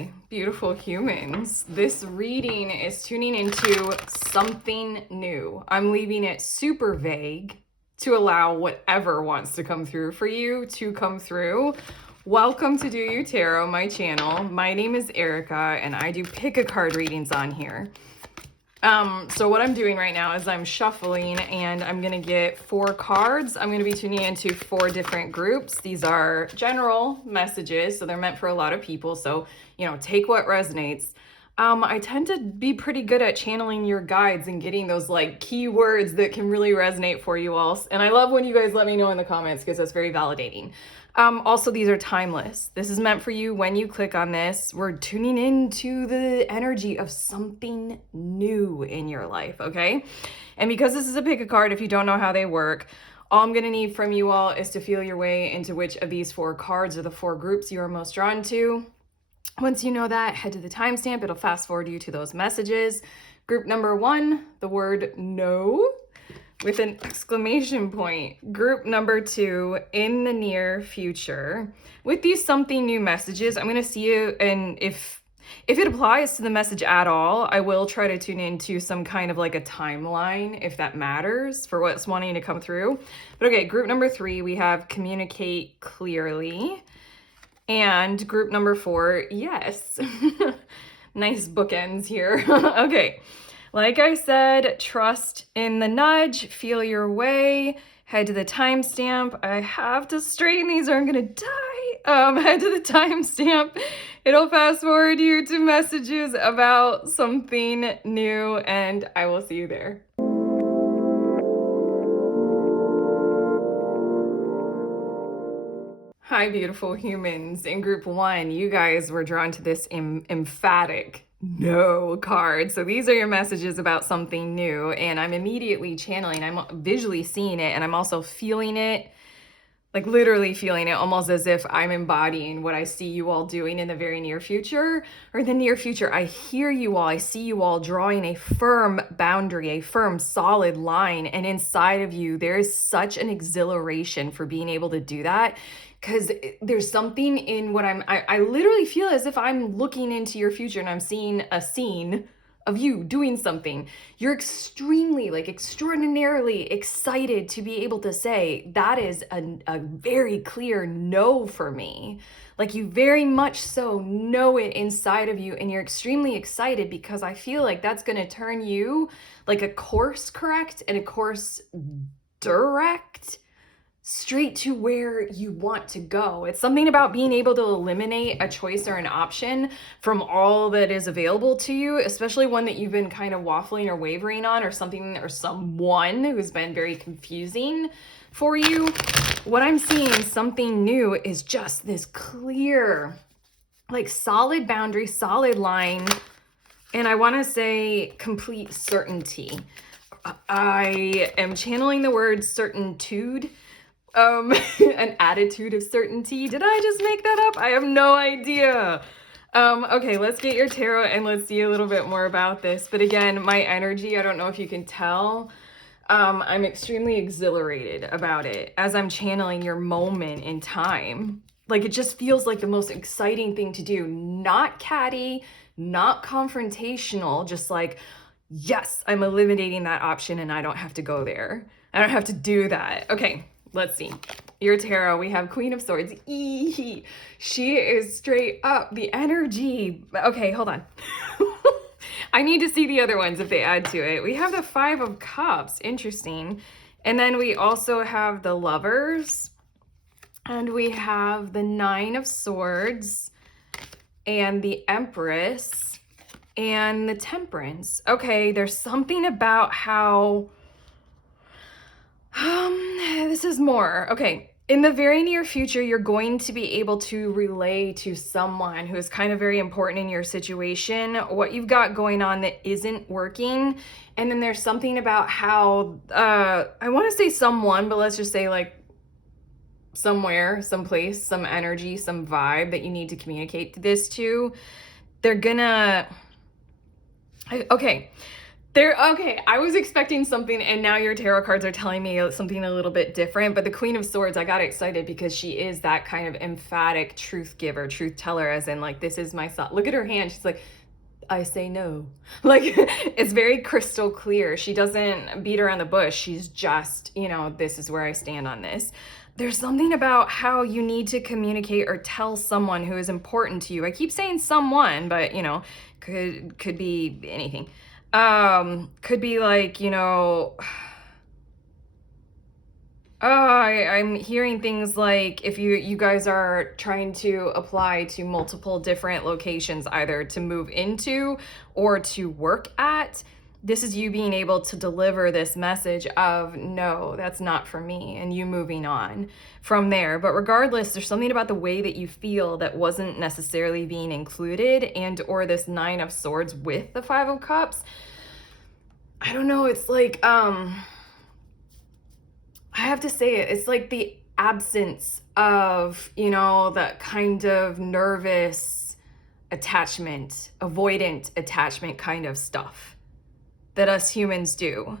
Hi, beautiful humans. This reading is tuning into something new. I'm leaving it super vague to allow whatever wants to come through for you to come through. Welcome to Do You Tarot, my channel. My name is Erica and I do pick a card readings on here. So what I'm doing right now is I'm shuffling and I'm going to get 4 cards. I'm going to be tuning into 4 different groups. These are general messages, so they're meant for a lot of people. So, take what resonates. I tend to be pretty good at channeling your guides and getting those like keywords that can really resonate for you all. And I love when you guys let me know in the comments because that's very validating. Also, these are timeless. This is meant for you when you click on this. We're tuning into the energy of something new in your life, okay? And because this is a pick a card, if you don't know how they work, all I'm going to need from you all is to feel your way into which of these 4 cards or the 4 groups you are most drawn to. Once you know that, head to the timestamp. It'll fast forward you to those messages. Group number 1, the word no with an exclamation point. Group number 2, in the near future. With these something new messages, I'm going to see you, and if it applies to the message at all, I will try to tune into some kind of like a timeline, if that matters, for what's wanting to come through. But okay, group number 3, we have communicate clearly. And group number 4, yes. Nice bookends here. Okay. Like I said, trust in the nudge, feel your way, head to the timestamp. I have to straighten these or I'm gonna die. Head to the timestamp. It'll fast forward you to messages about something new and I will see you there. Hi, beautiful humans. In group 1, you guys were drawn to this emphatic no card. So these are your messages about something new, and I'm immediately channeling. I'm visually seeing it, and I'm also feeling it, like literally feeling it, almost as if I'm embodying what I see you all doing in the very near future, or the near future. I hear you all, I see you all drawing a firm boundary, a firm, solid line, and inside of you, there is such an exhilaration for being able to do that. Because there's something in what I literally feel as if I'm looking into your future and I'm seeing a scene of you doing something. You're extremely, like extraordinarily excited to be able to say, that is a very clear no for me. Like you very much so know it inside of you and you're extremely excited because I feel like that's going to turn you like a course correct and a course direct straight to where you want to go. It's something about being able to eliminate a choice or an option from all that is available to you, especially one that you've been kind of waffling or wavering on, or something or someone who's been very confusing for you. What I'm seeing, something new, is just this clear, like solid boundary, solid line, and I want to say complete certainty. I am channeling the word certitude. An attitude of certainty. Did I just make that up? I have no idea. Okay, let's get your tarot and let's see a little bit more about this. But again, my energy, I don't know if you can tell, I'm extremely exhilarated about it as I'm channeling your moment in time. Like it just feels like the most exciting thing to do. Not catty, not confrontational, just like, yes, I'm eliminating that option and I don't have to go there. I don't have to do that. Okay. Let's see. Your tarot, we have Queen of Swords. Eee, she is straight up the energy. Okay, hold on. I need to see the other ones if they add to it. We have the 5 of Cups. Interesting. And then we also have the Lovers. And we have the 9 of Swords. And the Empress. And the Temperance. Okay, there's something about how... this is more. Okay. In the very near future, you're going to be able to relay to someone who is kind of very important in your situation what you've got going on that isn't working. And then there's something about how, I want to say someone, but let's just say like somewhere, someplace, some energy, some vibe that you need to communicate this to. They're gonna, okay. There, okay, I was expecting something, and now your tarot cards are telling me something a little bit different. But the Queen of Swords, I got excited because she is that kind of emphatic truth giver, truth teller, as in, like, this is my son. Look at her hand. She's like, I say no. Like, it's very crystal clear. She doesn't beat around the bush. She's just, this is where I stand on this. There's something about how you need to communicate or tell someone who is important to you. I keep saying someone, but could be anything. Could be like, I'm hearing things like if you guys are trying to apply to multiple different locations, either to move into or to work at, this is you being able to deliver this message of, no, that's not for me, and you moving on from there. But regardless, there's something about the way that you feel that wasn't necessarily being included, and or this Nine of Swords with the Five of Cups. I don't know, it's like, I have to say it, it's like the absence of, that kind of nervous attachment, avoidant attachment kind of stuff that us humans do.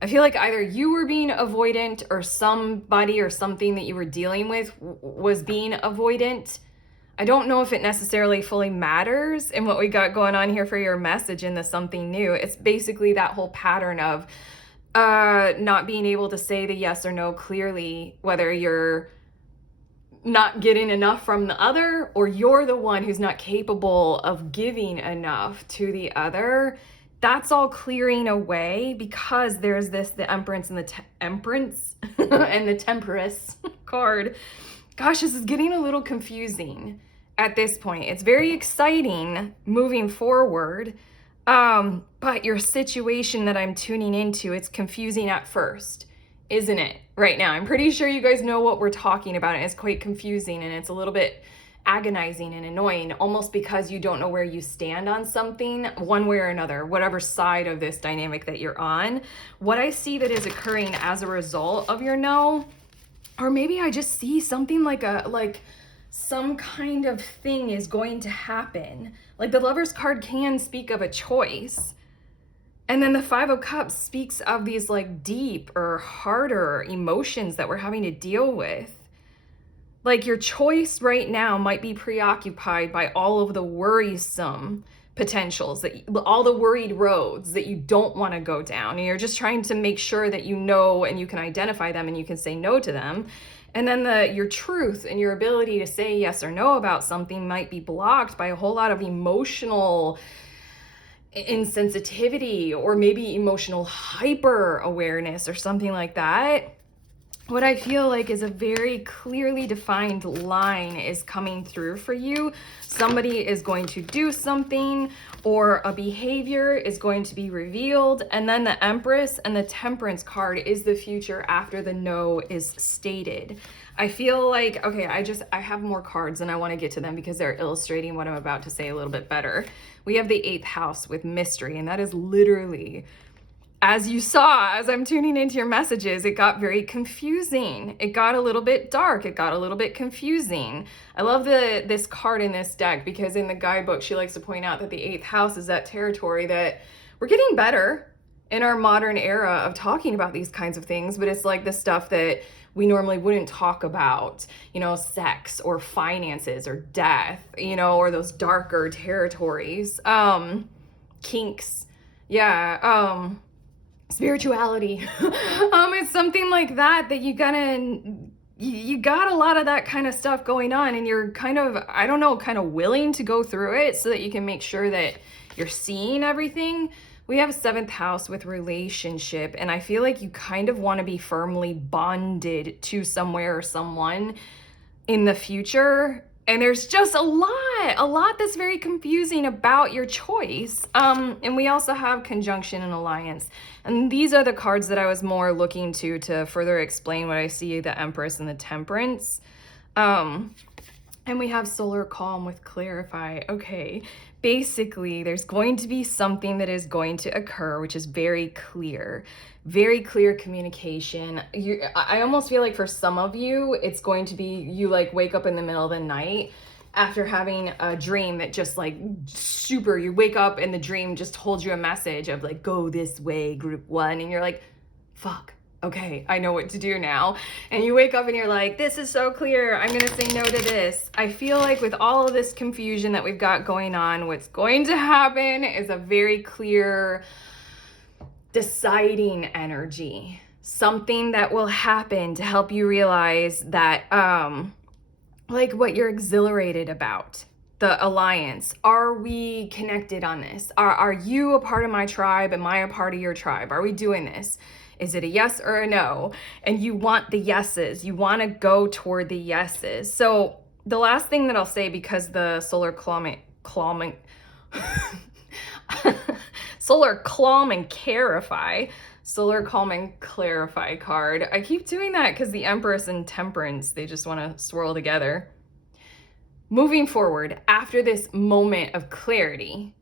I feel like either you were being avoidant or somebody or something that you were dealing with was being avoidant. I don't know if it necessarily fully matters in what we got going on here for your message in the something new. It's basically that whole pattern of not being able to say the yes or no clearly, whether you're not getting enough from the other or you're the one who's not capable of giving enough to the other. That's all clearing away because there's the Empress and the Empress and the Temperance card. Gosh, this is getting a little confusing at this point. It's very exciting moving forward, but your situation that I'm tuning into, it's confusing at first, isn't it? Right now, I'm pretty sure you guys know what we're talking about, and it's quite confusing, and it's a little bit agonizing and annoying, almost because you don't know where you stand on something, one way or another, whatever side of this dynamic that you're on. What I see that is occurring as a result of your no, or maybe I just see something like some kind of thing is going to happen. Like the Lover's card can speak of a choice. And then the Five of Cups speaks of these like deep or harder emotions that we're having to deal with. Like your choice right now might be preoccupied by all of the worrisome potentials, that all the worried roads that you don't want to go down. And you're just trying to make sure that you know and you can identify them and you can say no to them. And then your truth and your ability to say yes or no about something might be blocked by a whole lot of emotional insensitivity or maybe emotional hyper awareness or something like that. What I feel like is a very clearly defined line is coming through for you. Somebody is going to do something or a behavior is going to be revealed. And then the Empress and the Temperance card is the future after the no is stated. I feel like, okay, I have more cards and I want to get to them because they're illustrating what I'm about to say a little bit better. We have the 8th house with mystery, and that is literally, as you saw, as I'm tuning into your messages, it got very confusing. It got a little bit dark. It got a little bit confusing. I love this card in this deck because in the guidebook, she likes to point out that the 8th house is that territory that we're getting better in our modern era of talking about these kinds of things, but it's like the stuff that we normally wouldn't talk about, sex or finances or death, or those darker territories, kinks. Yeah. Spirituality. It's something like that you got a lot of that kind of stuff going on, and you're kind of willing to go through it so that you can make sure that you're seeing everything. We have 7th house with relationship, and I feel like you kind of want to be firmly bonded to somewhere or someone in the future. And there's just a lot that's very confusing about your choice. And we also have conjunction and alliance. And these are the cards that I was more looking to further explain what I see, the Empress and the Temperance. And we have solar calm with clarify. Okay, basically there's going to be something that is going to occur, which is very clear communication. I almost feel like for some of you, it's going to be you like wake up in the middle of the night after having a dream that just like super, you wake up and the dream just holds you a message of like, go this way, group one. And you're like, fuck, okay, I know what to do now. And you wake up and you're like, this is so clear. I'm going to say no to this. I feel like with all of this confusion that we've got going on, what's going to happen is a very clear deciding energy. Something that will happen to help you realize that, like what you're exhilarated about, the alliance. Are we connected on this? Are you a part of my tribe? Am I a part of your tribe? Are we doing this? Is it a yes or a no? And you want the yeses. You want to go toward the yeses. So the last thing that I'll say, because the solar calm and clarify card. I keep doing that because the Empress and Temperance, they just want to swirl together. Moving forward, after this moment of clarity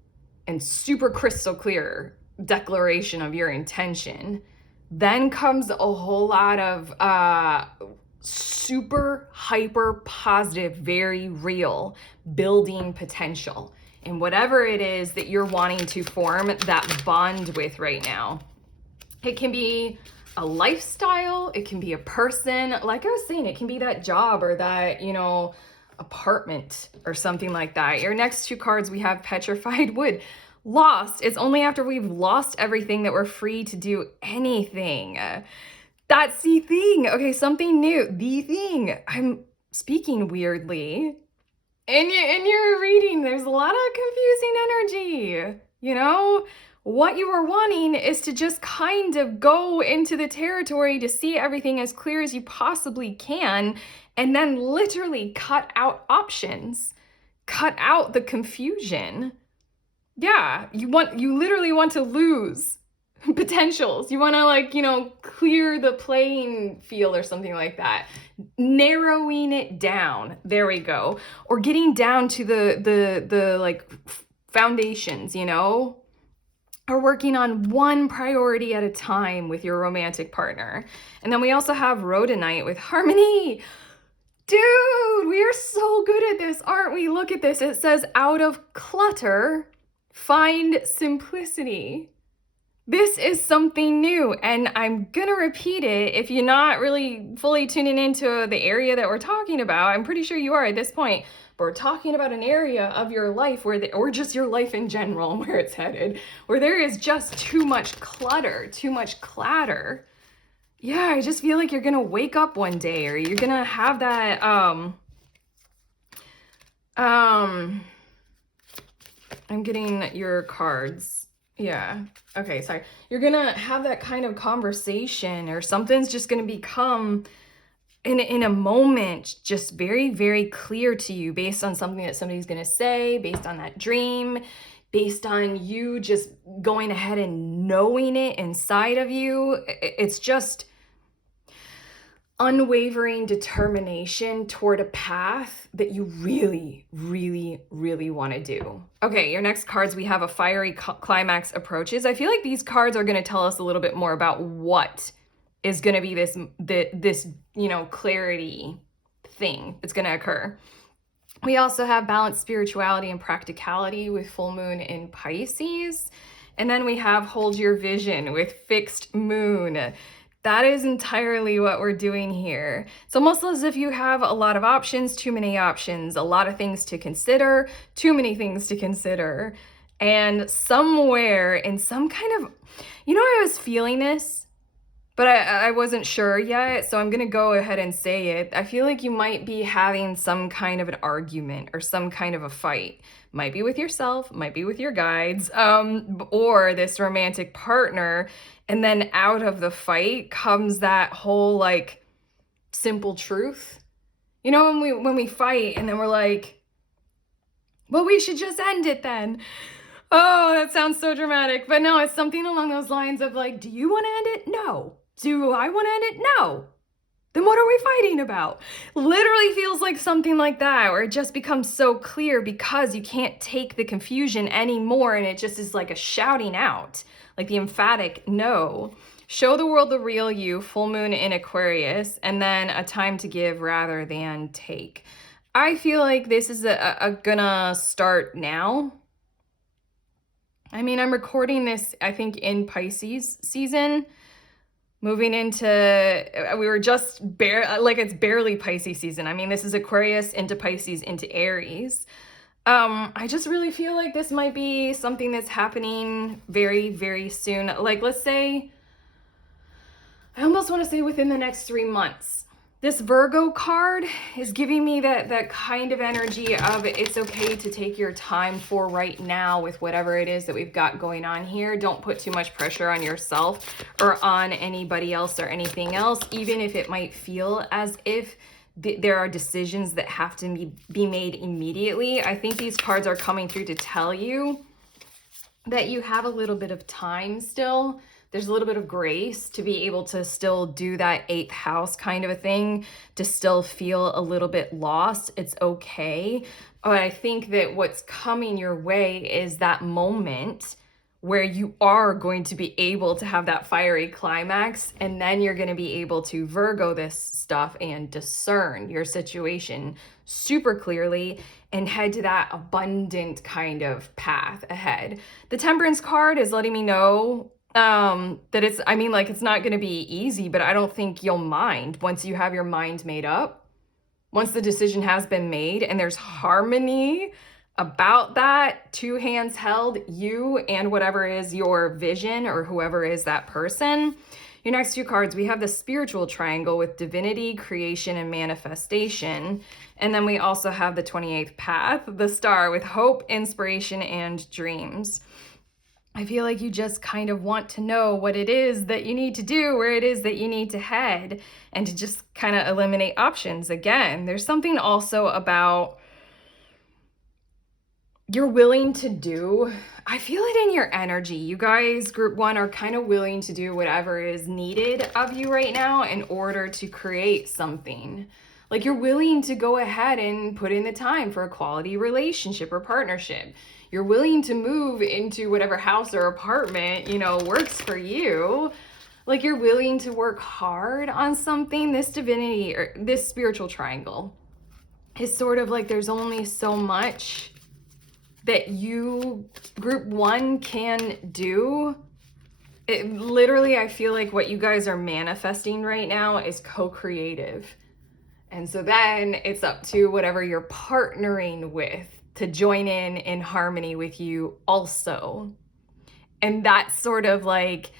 and super crystal clear declaration of your intention, then comes a whole lot of super hyper positive, very real building potential in whatever it is that you're wanting to form that bond with right now. It can be a lifestyle, it can be a person. Like I was saying, it can be that job or that, apartment or something like that. Your next two cards, we have Petrified Wood. Lost. It's only after we've lost everything that we're free to do anything. That's the thing. Okay, something new. The thing. I'm speaking weirdly. In your reading, there's a lot of confusing energy. What you are wanting is to just kind of go into the territory to see everything as clear as you possibly can, and then literally cut out options, cut out the confusion. Yeah, you literally want to lose potentials. You want to clear the playing field or something like that. Narrowing it down. There we go. Or getting down to the foundations, or working on one priority at a time with your romantic partner. And then we also have Rhodonite with Harmony. Dude, we are so good at this, aren't we? Look at this. It says, out of clutter, find simplicity. This is something new, and I'm gonna repeat it. If you're not really fully tuning into the area that we're talking about, I'm pretty sure you are at this point, but we're talking about an area of your life or just your life in general, where it's headed, where there is just too much clutter, too much clatter. Yeah, I just feel like you're gonna wake up one day, or you're gonna have that, I'm getting your cards. Yeah. Okay, sorry. You're gonna have that kind of conversation, or something's just gonna become in a moment just very, very clear to you based on something that somebody's gonna say, based on that dream, based on you just going ahead and knowing it inside of you. It's just unwavering determination toward a path that you really, really, really want to do. Okay, your next cards, we have a Fiery Climax Approaches. I feel like these cards are going to tell us a little bit more about what is going to be this clarity thing that's going to occur. We also have Balanced Spirituality and Practicality with Full Moon in Pisces. And then we have Hold Your Vision with Fixed Moon. That is entirely what we're doing here. It's almost as if you have a lot of options, too many options, a lot of things to consider, too many things to consider. And somewhere in some kind of, I was feeling this, but I wasn't sure yet. So I'm going to go ahead and say it. I feel like you might be having some kind of an argument or some kind of a fight. Might be with yourself, might be with your guides, or this romantic partner. And then out of the fight comes that whole simple truth. When we fight and then we're like, well, we should just end it then. Oh, that sounds so dramatic. But no, it's something along those lines of do you want to end it? No. Do I want to end it? No. Then what are we fighting about? Literally feels like something like that, where it just becomes so clear because you can't take the confusion anymore, and it just is like a shouting out, like the emphatic no. Show the world the real you, Full Moon in Aquarius, and then A Time to Give Rather Than Take. I feel like this is gonna start now. I mean, I'm recording this, I think, in Pisces season. Moving into, we were just like it's barely Pisces season. I mean, this is Aquarius into Pisces into Aries. I just really feel like this might be something that's happening very, very soon. Like, let's say, I almost want to say within the next 3 months. This Virgo card is giving me that kind of energy of it's okay to take your time for right now with whatever it is that we've got going on here. Don't put too much pressure on yourself or on anybody else or anything else, even if it might feel as if there are decisions that have to be made immediately. I think these cards are coming through to tell you that you have a little bit of time still. There's a little bit of grace to be able to still do that 8th house kind of a thing, to still feel a little bit lost. It's okay. But I think that what's coming your way is that moment where you are going to be able to have that fiery climax, and then you're going to be able to Virgo this stuff and discern your situation super clearly and head to that abundant kind of path ahead. The Temperance card is letting me know that it's, I mean, like, it's not going to be easy, but I don't think you'll mind once you have your mind made up, once the decision has been made and there's harmony about that, 2 hands held, you and whatever is your vision or whoever is that person. Your next 2 cards, we have the spiritual triangle with divinity, creation, and manifestation. And then we also have the 28th path, the star with hope, inspiration, and dreams. I feel like you just kind of want to know what it is that you need to do, where it is that you need to head, and to just kind of eliminate options. Again, there's something also about you're willing to do. I feel it in your energy. You guys, group 1, are kind of willing to do whatever is needed of you right now in order to create something. Like, you're willing to go ahead and put in the time for a quality relationship or partnership. You're willing to move into whatever house or apartment, works for you. Like, you're willing to work hard on something. This divinity or this spiritual triangle is sort of like there's only so much that you, group 1, can do. It literally, I feel like what you guys are manifesting right now is co-creative. And so then it's up to whatever you're partnering with to join in harmony with you also. And that's sort of like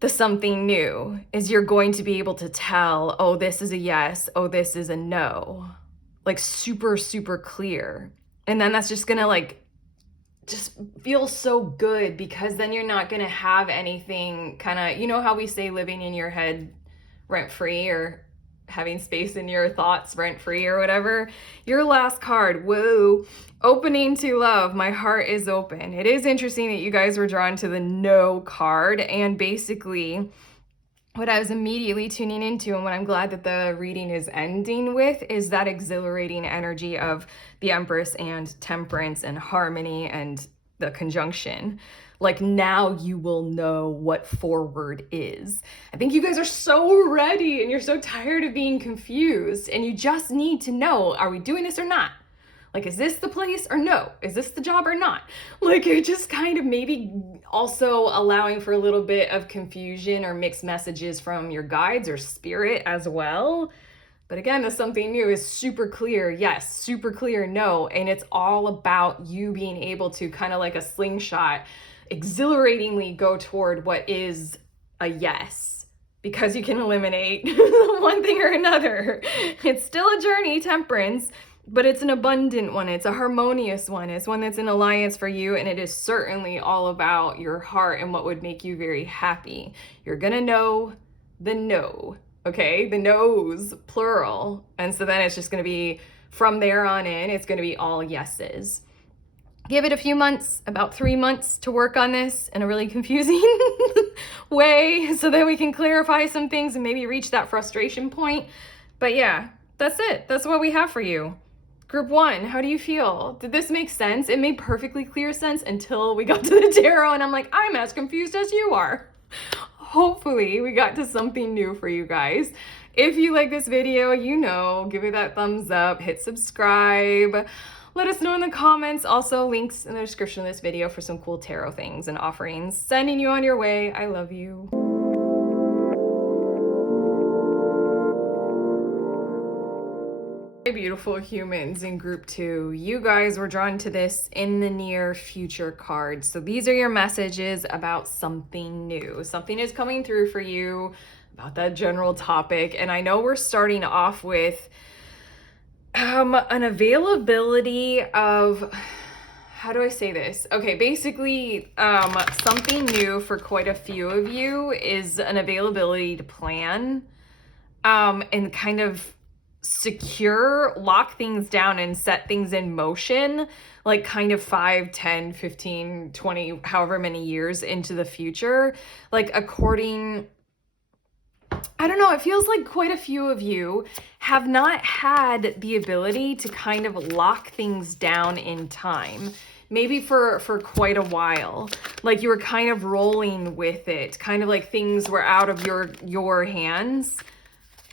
the something new is you're going to be able to tell, oh, this is a yes, oh, this is a no. Like, super, super clear. And then that's just gonna just feel so good, because then you're not gonna have anything kind of, how we say living in your head rent free, or having space in your thoughts rent free, or whatever. Your last card, whoa, opening to love. My heart is open. It is interesting that you guys were drawn to the no card, and basically what I was immediately tuning into, and what I'm glad that the reading is ending with, is that exhilarating energy of the Empress and Temperance and harmony and the conjunction. Like, now you will know what forward is. I think you guys are so ready and you're so tired of being confused, and you just need to know, are we doing this or not? Like, is this the place or no? Is this the job or not? Like, you're just kind of maybe also allowing for a little bit of confusion or mixed messages from your guides or spirit as well. But again, the something new is super clear yes, super clear no. And it's all about you being able to kind of like a slingshot, exhilaratingly go toward what is a yes, because you can eliminate one thing or another. It's still a journey, Temperance, but it's an abundant one. It's a harmonious one. It's one that's an alliance for you. And it is certainly all about your heart and what would make you very happy. You're going to know the no, okay? The no's, plural. And so then it's just going to be, from there on in, it's going to be all yeses. Give it a few months, about 3 months, to work on this in a really confusing way, so that we can clarify some things and maybe reach that frustration point. But yeah, that's it. That's what we have for you. Group 1, how do you feel? Did this make sense? It made perfectly clear sense until we got to the tarot, and I'm like, I'm as confused as you are. Hopefully we got to something new for you guys. If you like this video, give it that thumbs up, hit subscribe. Let us know in the comments. Also, links in the description of this video for some cool tarot things and offerings. Sending you on your way. I love you. Hey, beautiful humans in group 2. You guys were drawn to this in the near future card. So these are your messages about something new. Something is coming through for you about that general topic. And I know we're starting off with an availability of, how do I say this? Okay, basically, something new for quite a few of you is an availability to plan, and kind of lock things down and set things in motion, like kind of 5, 10, 15, 20, however many years into the future, like I don't know, it feels like quite a few of you have not had the ability to kind of lock things down in time. Maybe for quite a while. Like you were kind of rolling with it, kind of like things were out of your hands,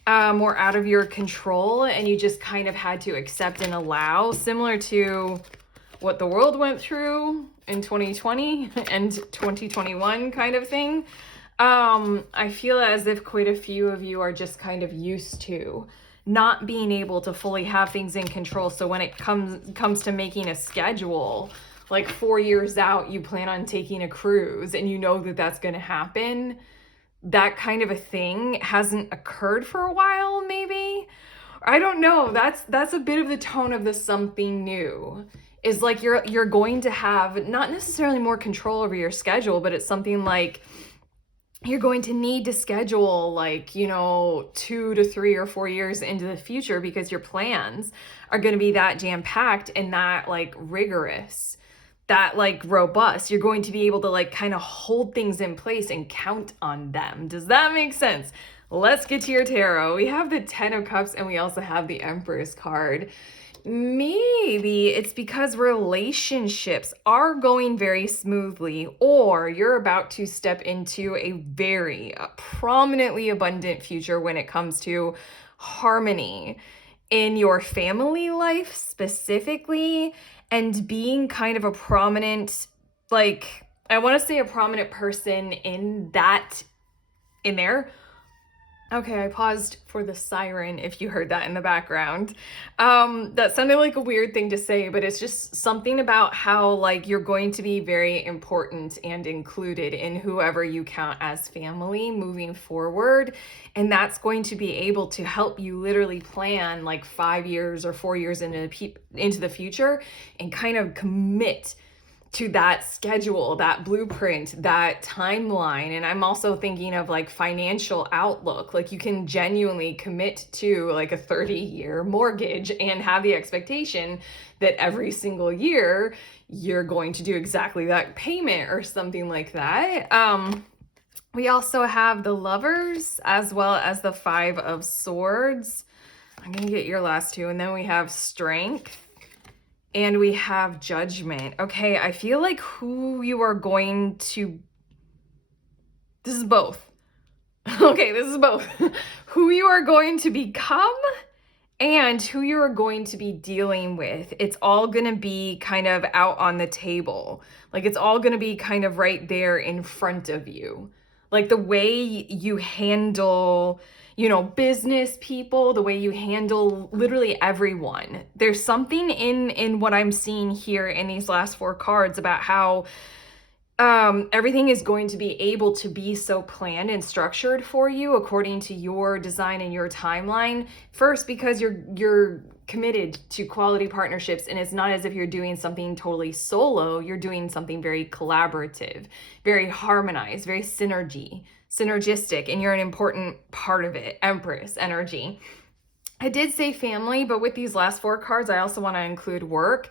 or out of your control, and you just kind of had to accept and allow, similar to what the world went through in 2020 and 2021 kind of thing. I feel as if quite a few of you are just kind of used to not being able to fully have things in control. So when it comes to making a schedule, like 4 years out, you plan on taking a cruise and you know that that's going to happen. That kind of a thing hasn't occurred for a while, maybe. I don't know. That's a bit of the tone of the something new. Is like you're going to have not necessarily more control over your schedule, but it's something like you're going to need to schedule like, 2 to 3 or 4 years into the future, because your plans are going to be that jam-packed and that like rigorous, that like robust. You're going to be able to like kind of hold things in place and count on them. Does that make sense? Let's get to your tarot. We have the 10 of Cups and we also have the Empress card. Maybe it's because relationships are going very smoothly, or you're about to step into a very prominently abundant future when it comes to harmony in your family life specifically, and being kind of a prominent, like, I want to say a prominent person in there. Okay, I paused for the siren if you heard that in the background. That sounded like a weird thing to say, but it's just something about how like you're going to be very important and included in whoever you count as family moving forward. And that's going to be able to help you literally plan like 5 years or 4 years into the future and kind of commit to that schedule, that blueprint, that timeline. And I'm also thinking of like financial outlook. Like you can genuinely commit to like a 30-year mortgage and have the expectation that every single year you're going to do exactly that payment or something like that. We also have the Lovers as well as the 5 of Swords. I'm gonna get your last two. And then we have Strength. And we have Judgment. Okay, I feel like who you are going to... This is both. Okay, this is both. Who you are going to become and who you are going to be dealing with. It's all going to be kind of out on the table. Like it's all going to be kind of right there in front of you. Like the way you handle... business people, the way you handle literally everyone. There's something in what I'm seeing here in these last 4 cards about how everything is going to be able to be so planned and structured for you according to your design and your timeline. First, because you're committed to quality partnerships, and it's not as if you're doing something totally solo. You're doing something very collaborative, very harmonized, very synergistic, and you're an important part of it. Empress energy. I did say family, but with these last 4 cards, I also want to include work,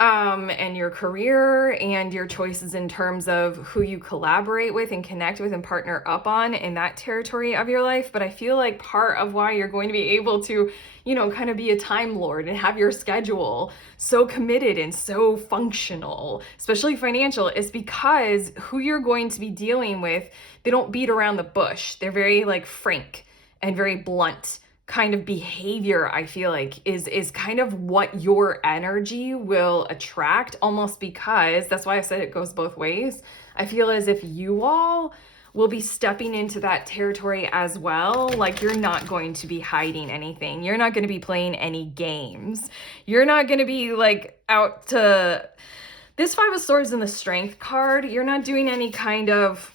and your career and your choices in terms of who you collaborate with and connect with and partner up on in that territory of your life. But I feel like part of why you're going to be able to, kind of be a time lord and have your schedule so committed and so functional, especially financial, is because who you're going to be dealing with, they don't beat around the bush. They're very like frank and very blunt kind of behavior, I feel like is kind of what your energy will attract, almost, because that's why I said it goes both ways. I feel as if you all will be stepping into that territory as well. Like, you're not going to be hiding anything. You're not going to be playing any games. You're not going to be like out to this Five of Swords in the Strength card. You're not doing any kind of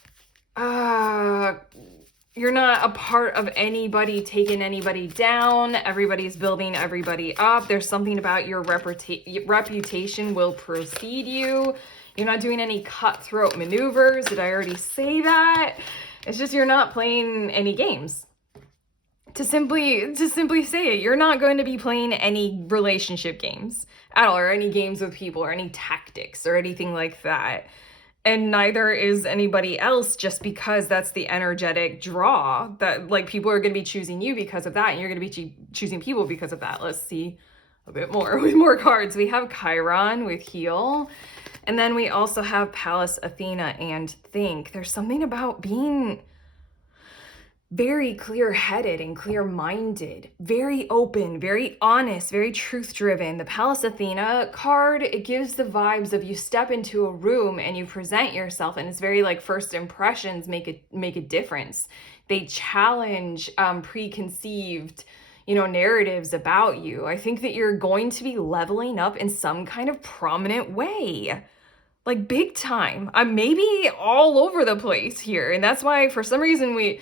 you're not a part of anybody taking anybody down. Everybody's building everybody up. There's something about your reputation will precede you. You're not doing any cutthroat maneuvers. Did I already say that? It's just you're not playing any games. To simply say it, you're not going to be playing any relationship games at all, or any games with people, or any tactics, or anything like that. And neither is anybody else, just because that's the energetic draw that, like, people are going to be choosing you because of that, and you're going to be choosing people because of that. Let's see a bit more with more cards. We have Chiron with Heal, and then we also have Pallas Athena and Think. There's something about being very clear-headed and clear-minded, very open, very honest, very truth-driven. The Pallas Athena card, it gives the vibes of you step into a room and you present yourself, and it's very like first impressions make a difference. They challenge preconceived, narratives about you. I think that you're going to be leveling up in some kind of prominent way. Like, big time. I'm maybe all over the place here. And that's why, for some reason,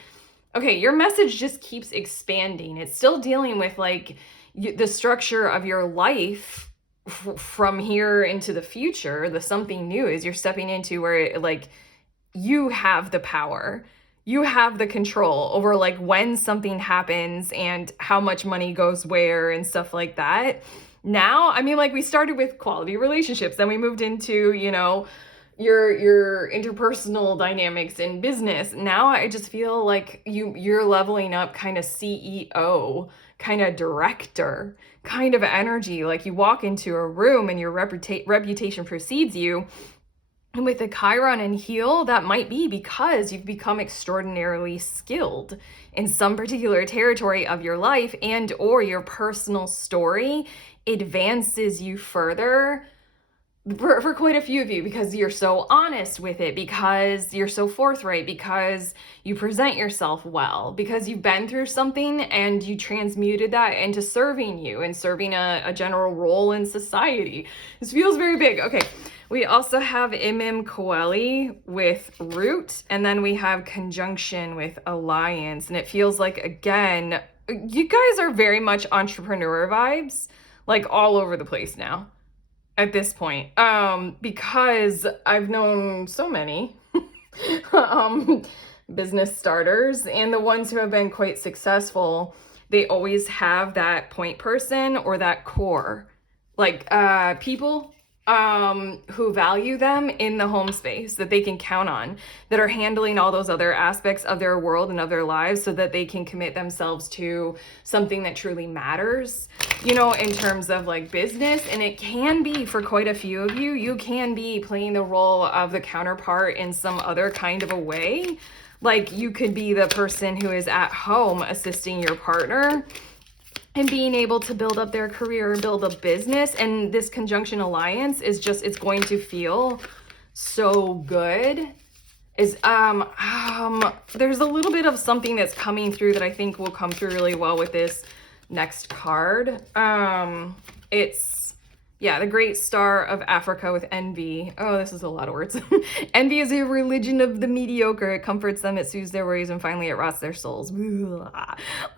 okay, your message just keeps expanding. It's still dealing with, like, the structure of your life from here into the future. The something new is you're stepping into where, like, you have the power. You have the control over, like, when something happens and how much money goes where and stuff like that. Now, I mean, like, we started with quality relationships, then we moved into, your interpersonal dynamics in business. Now I just feel like you're leveling up kind of CEO, kind of director kind of energy. Like, you walk into a room and your reputation precedes you. And with the Chiron and Heal, that might be because you've become extraordinarily skilled in some particular territory of your life, and or your personal story advances you further for quite a few of you, because you're so honest with it, because you're so forthright, because you present yourself well, because you've been through something and you transmuted that into serving you and serving a general role in society. This feels very big. Okay, we also have Imim Coeli with Root, and then we have Conjunction with Alliance, and it feels like, again, you guys are very much entrepreneur vibes, like, all over the place now at this point, because I've known so many business starters, and the ones who have been quite successful, they always have that point person or that core, like, people who value them in the home space that they can count on, that are handling all those other aspects of their world and of their lives, so that they can commit themselves to something that truly matters, in terms of, like, business. And it can be, for quite a few of you, you can be playing the role of the counterpart in some other kind of a way. Like, you could be the person who is at home assisting your partner and being able to build up their career and build a business. And this Conjunction Alliance is just, it's going to feel so good. There's a little bit of something that's coming through that I think will come through really well with this next card. The Great Star of Africa with Envy. Oh, this is a lot of words. Envy is a religion of the mediocre. It comforts them, it soothes their worries, and finally it rots their souls.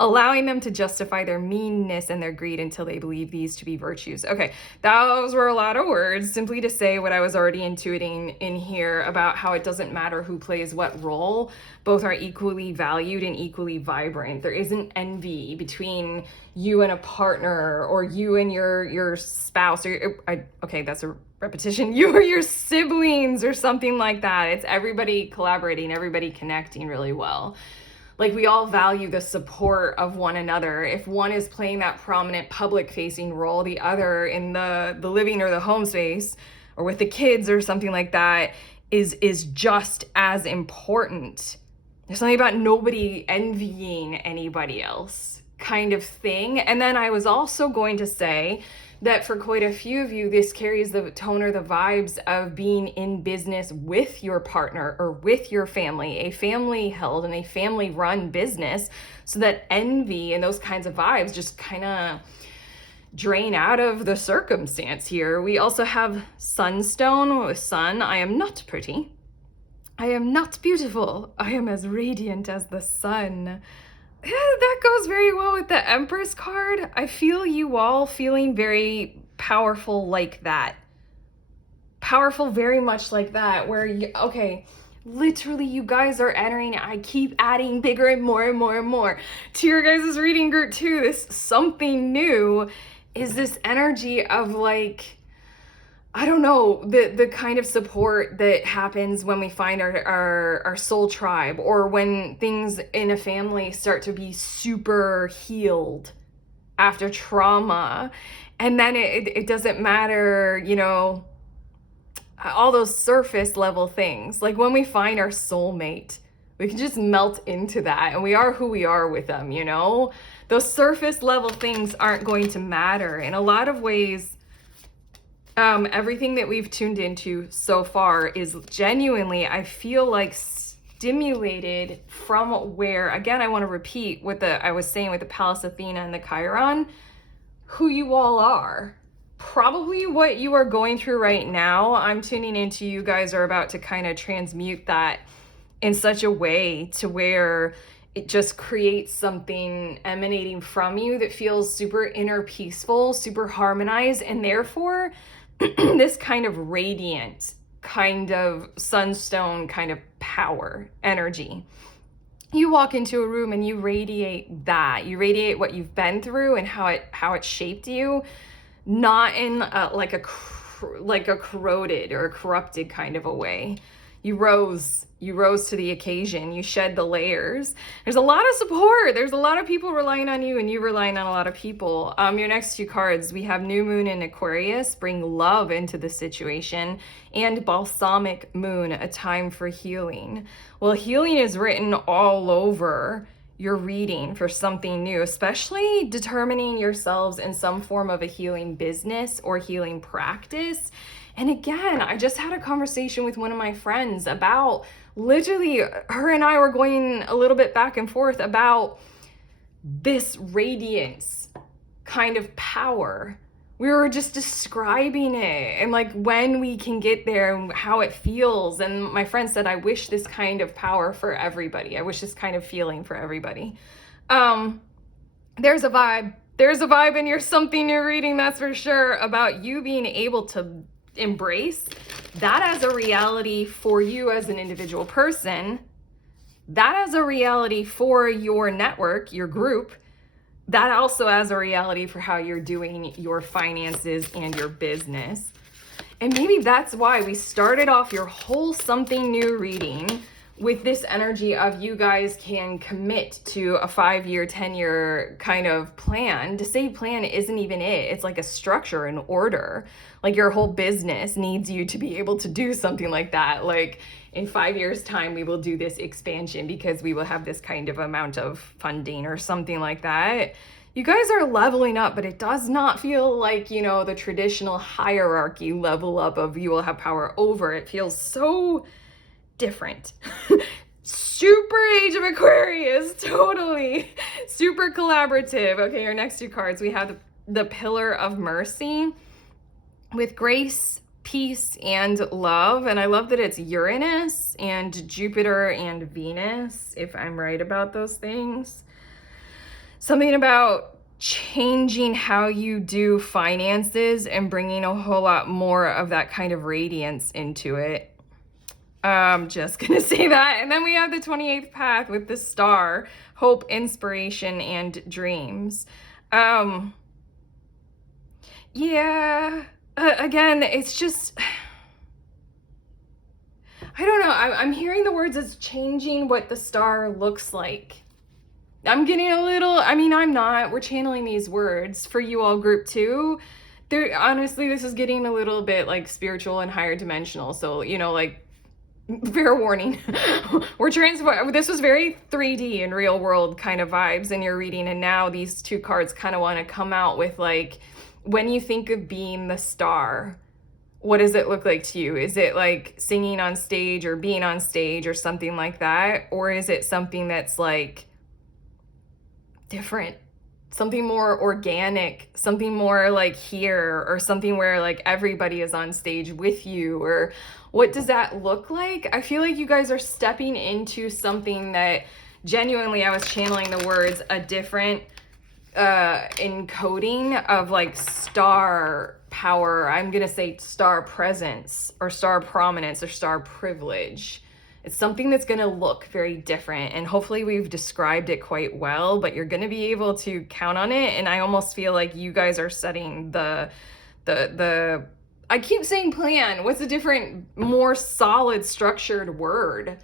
Allowing them to justify their meanness and their greed until they believe these to be virtues. Okay, those were a lot of words, simply to say what I was already intuiting in here about how it doesn't matter who plays what role. Both are equally valued and equally vibrant. There isn't envy between you and a partner, or you and your spouse, or okay, that's a repetition, you or your siblings, or something like that. It's everybody collaborating, everybody connecting really well. Like, we all value the support of one another. If one is playing that prominent public facing role, the other in the living or the home space, or with the kids or something like that, is just as important. There's something about nobody envying anybody else kind of thing. And then I was also going to say that for quite a few of you, this carries the tone or the vibes of being in business with your partner or with your family, a family held and a family run business, so that envy and those kinds of vibes just kind of drain out of the circumstance here. We also have Sunstone with Sun. I am not pretty. I am not beautiful. I am as radiant as the sun. That goes very well with the Empress card. I feel you all feeling very powerful like that. Powerful very much like that, where you, okay, literally you guys are entering, I keep adding bigger and more and more and more to your guys' reading group too. This something new is this energy of like, I don't know, the kind of support that happens when we find our soul tribe, or when things in a family start to be super healed after trauma. And then it doesn't matter, you know, all those surface level things. Like when we find our soulmate, we can just melt into that and we are who we are with them, you know? Those surface level things aren't going to matter. In a lot of ways, everything that we've tuned into so far is genuinely, I feel like, stimulated from where, again, I want to repeat what I was saying with the Pallas Athena and the Chiron, who you all are. Probably what you are going through right now, I'm tuning into, you guys are about to kind of transmute that in such a way to where it just creates something emanating from you that feels super inner peaceful, super harmonized, and therefore this kind of radiant, kind of sunstone, kind of power energy. You walk into a room and you radiate that. You radiate what you've been through and how it shaped you, not in like a corroded or a corrupted kind of a way. You rose to the occasion. You shed the layers. There's a lot of support. There's a lot of people relying on you and you relying on a lot of people. Your next two cards, we have New Moon in Aquarius, bring love into the situation, and Balsamic Moon, a time for healing. Well, healing is written all over your reading for something new, especially determining yourselves in some form of a healing business or healing practice. And again, I just had a conversation with one of my friends about, literally, her and I were going a little bit back and forth about this radiance kind of power. We were just describing it and like when we can get there and how it feels. And my friend said, I wish this kind of power for everybody. I wish this kind of feeling for everybody. There's a vibe. There's a vibe in your something you're reading, that's for sure, about you being able to embrace that as a reality for you as an individual person, that as a reality for your network, your group, that also as a reality for how you're doing your finances and your business. And maybe that's why we started off your whole something new reading with this energy of you guys can commit to a 5-year, 10-year kind of plan. To say plan isn't even it. It's like a structure, an order. Like your whole business needs you to be able to do something like that. Like in 5 years' time, we will do this expansion because we will have this kind of amount of funding or something like that. You guys are leveling up, but it does not feel like, you know, the traditional hierarchy level up of you will have power over. It feels so different. Super Age of Aquarius, totally. Super collaborative. Okay, our next two cards, we have the Pillar of Mercy with grace, peace, and love. And I love that it's Uranus and Jupiter and Venus, if I'm right about those things. Something about changing how you do finances and bringing a whole lot more of that kind of radiance into it. I'm just gonna say that. And then we have the 28th path with the star, hope, inspiration, and dreams. Yeah, again, it's just, I don't know. I'm hearing the words as changing what the star looks like. I'm getting a little, I mean, I'm not, we're channeling these words for you all group 2. Honestly, this is getting a little bit like spiritual and higher dimensional. So, you know, like fair warning. This was very 3D and real world kind of vibes in your reading, and now these two cards kind of want to come out with like, when you think of being the star, what does it look like to you? Is it like singing on stage or being on stage or something like that? Or is it something that's like different? Something more organic, something more like here, or something where like everybody is on stage with you? Or what does that look like? I feel like you guys are stepping into something that genuinely, I was channeling the words, a different encoding of like star power. I'm gonna say star presence or star prominence or star privilege. It's something that's going to look very different, and hopefully we've described it quite well, but you're going to be able to count on it. And I almost feel like you guys are setting the I keep saying plan. What's a different, more solid structured word?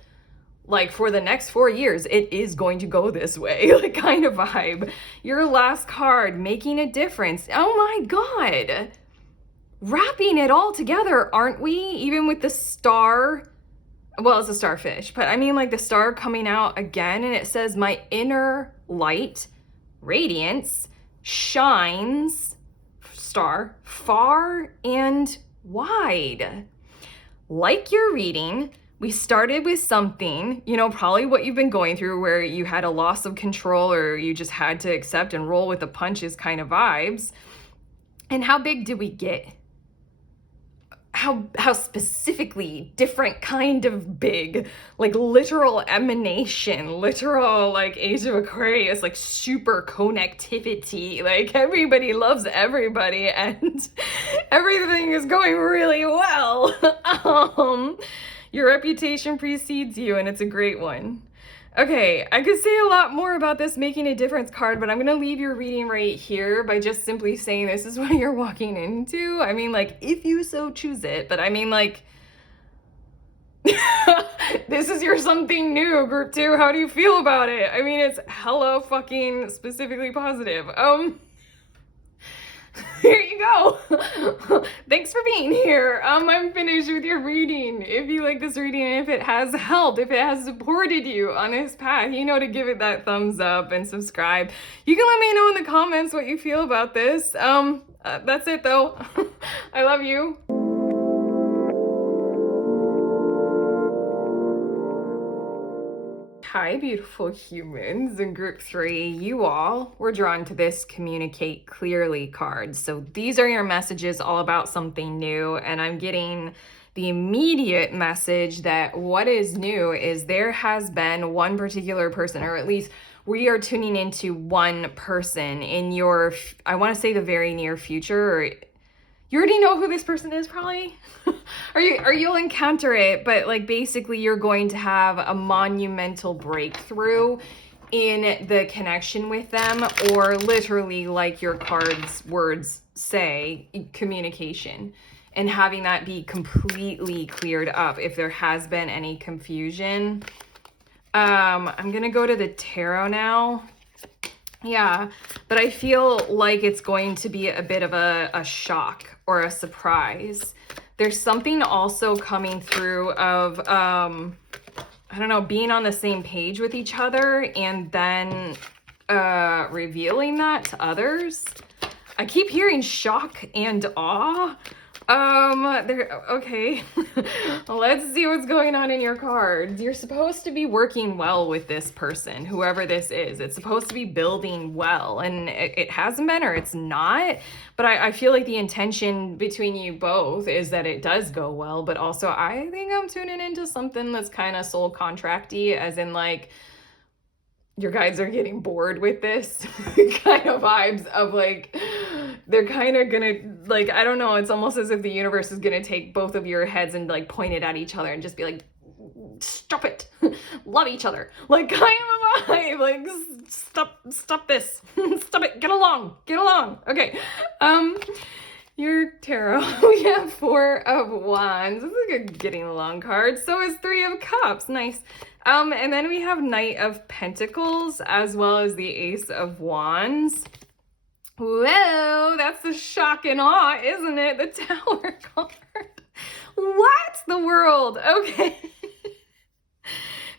Like for the next 4 years, it is going to go this way, like kind of vibe. Your last card, making a difference. Oh my God. Wrapping it all together, aren't we? Even with the star. Well, it's a starfish, but I mean like the star coming out again, and it says, my inner light, radiance, shines, star, far and wide. Like your reading, we started with something, you know, probably what you've been going through where you had a loss of control or you just had to accept and roll with the punches kind of vibes. And how big did we get? How specifically different kind of big, like literal emanation, literal like Age of Aquarius, like super connectivity, like everybody loves everybody and everything is going really well. Your reputation precedes you, and it's a great one. Okay, I could say a lot more about this making a difference card, but I'm going to leave your reading right here by just simply saying this is what you're walking into. I mean, like, if you so choose it, but I mean, like, this is your something new, group 2. How do you feel about it? I mean, it's hella fucking specifically positive. Here you go. Thanks for being here. I'm finished with your reading. If you like this reading, and if it has helped, if it has supported you on this path, you know to give it that thumbs up and subscribe. You can let me know in the comments what you feel about this. That's it though. I love you. Hi, beautiful humans in group 3. You all were drawn to this communicate clearly card. So these are your messages all about something new. And I'm getting the immediate message that what is new is there has been one particular person, or at least we are tuning into one person in your, I want to say the very near future, or you already know who this person is probably, or you'll encounter it, but like basically you're going to have a monumental breakthrough in the connection with them, or literally like your card's words say, communication, and having that be completely cleared up if there has been any confusion. I'm gonna go to the tarot now. Yeah, but I feel like it's going to be a bit of a shock or a surprise. There's something also coming through of, I don't know, being on the same page with each other and then revealing that to others. I keep hearing shock and awe. Okay. Let's see what's going on in your cards. You're supposed to be working well with this person, whoever this is. It's supposed to be building well, and it hasn't been, or it's not. But I feel like the intention between you both is that it does go well, but also I think I'm tuning into something that's kind of soul contracty, as in like, your guys are getting bored with this kind of vibes of like, they're kind of gonna, like, I don't know, it's almost as if the universe is gonna take both of your heads and like point it at each other and just be like, stop it, love each other, like kind of a vibe, like stop this, stop it, get along. Okay, your tarot, we have 4 of Wands. This is a good getting along card. So is 3 of Cups, nice. And then we have Knight of Pentacles, as well as the Ace of Wands. Whoa, that's the shock and awe, isn't it? The Tower card. What? The World. Okay.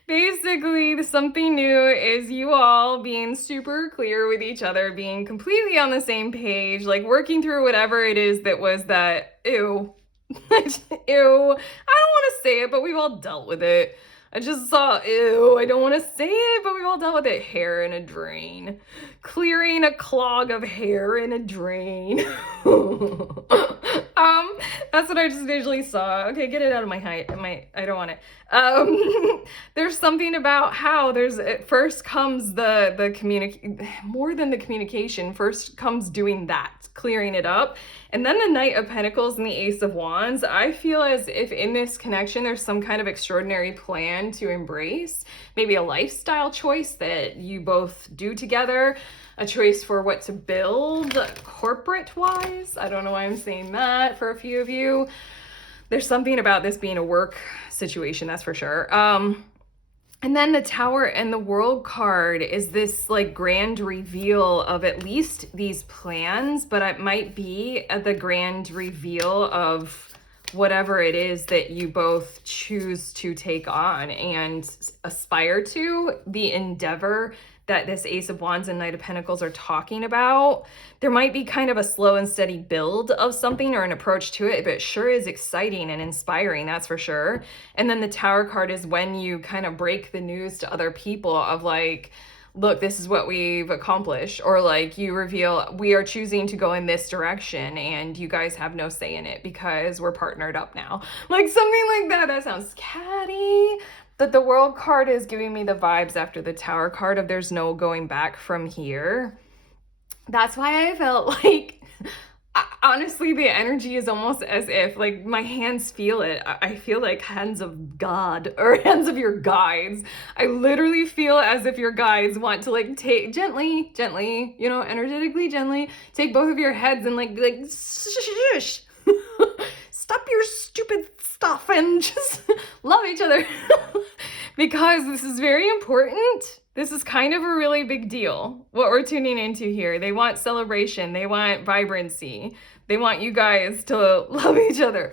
Basically, something new is you all being super clear with each other, being completely on the same page, like working through whatever it is that was that, ew. Ew. I don't want to say it, but we've all dealt with it. I just saw, ew, I don't want to say it, but we've all dealt with it. Hair in a drain. Clearing a clog of hair in a drain. That's what I just visually saw. Okay, get it out of my height. I don't want it. There's something about how first comes more than the communication, first comes doing that, clearing it up. And then the Knight of Pentacles and the Ace of Wands, I feel as if in this connection, there's some kind of extraordinary plan to embrace, maybe a lifestyle choice that you both do together, a choice for what to build corporate-wise. I don't know why I'm saying that for a few of you. There's something about this being a work situation, that's for sure. And then the Tower and the World card is this like grand reveal of at least these plans, but it might be the grand reveal of whatever it is that you both choose to take on and aspire to, the endeavor that this Ace of Wands and Knight of Pentacles are talking about. There might be kind of a slow and steady build of something or an approach to it, but it sure is exciting and inspiring, that's for sure. And then the Tower card is when you kind of break the news to other people of like, look, this is what we've accomplished, or like you reveal, we are choosing to go in this direction and you guys have no say in it because we're partnered up now. Like something like that. That sounds catty. But the World card is giving me the vibes after the Tower card of there's no going back from here. That's why I felt like, honestly, the energy is almost as if, like, my hands feel it. I feel like hands of God or hands of your guides. I literally feel as if your guides want to, like, take gently, you know, energetically, gently, take both of your heads and, like, shush. Stop your stupid stuff and just love each other. Because this is very important. This is kind of a really big deal, what we're tuning into here. They want celebration. They want vibrancy. They want you guys to love each other.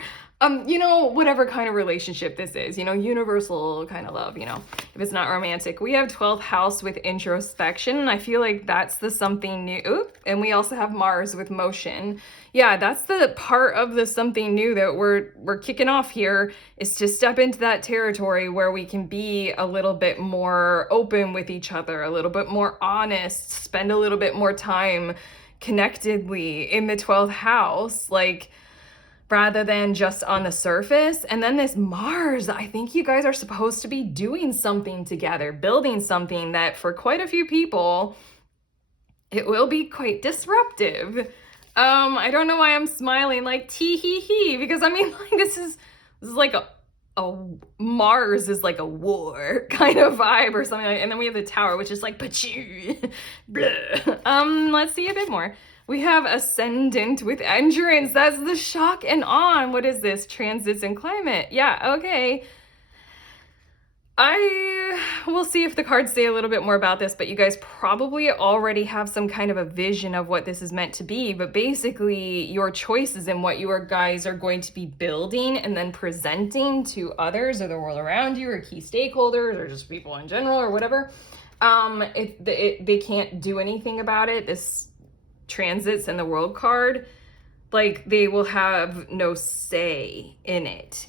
You know, whatever kind of relationship this is, you know, universal kind of love, you know, if it's not romantic. We have 12th house with introspection. I feel like that's the something new. Ooh, and we also have Mars with motion. Yeah, that's the part of the something new that we're kicking off here, is to step into that territory where we can be a little bit more open with each other, a little bit more honest, spend a little bit more time connectedly in the 12th house, like, rather than just on the surface. And then this Mars, I think you guys are supposed to be doing something together, building something that for quite a few people, it will be quite disruptive. I don't know why I'm smiling like tee hee hee, because I mean, like, this is like a Mars is like a war kind of vibe or something like, and then we have the Tower, which is like let's see a bit more. We have Ascendant with Endurance. That's the shock and awe. What is this? Transits and climate. Yeah, okay. I will see if the cards say a little bit more about this, but you guys probably already have some kind of a vision of what this is meant to be. But basically, your choices and what you guys are going to be building and then presenting to others or the world around you or key stakeholders or just people in general or whatever, they can't do anything about it. This transits and the World card, like, they will have no say in it.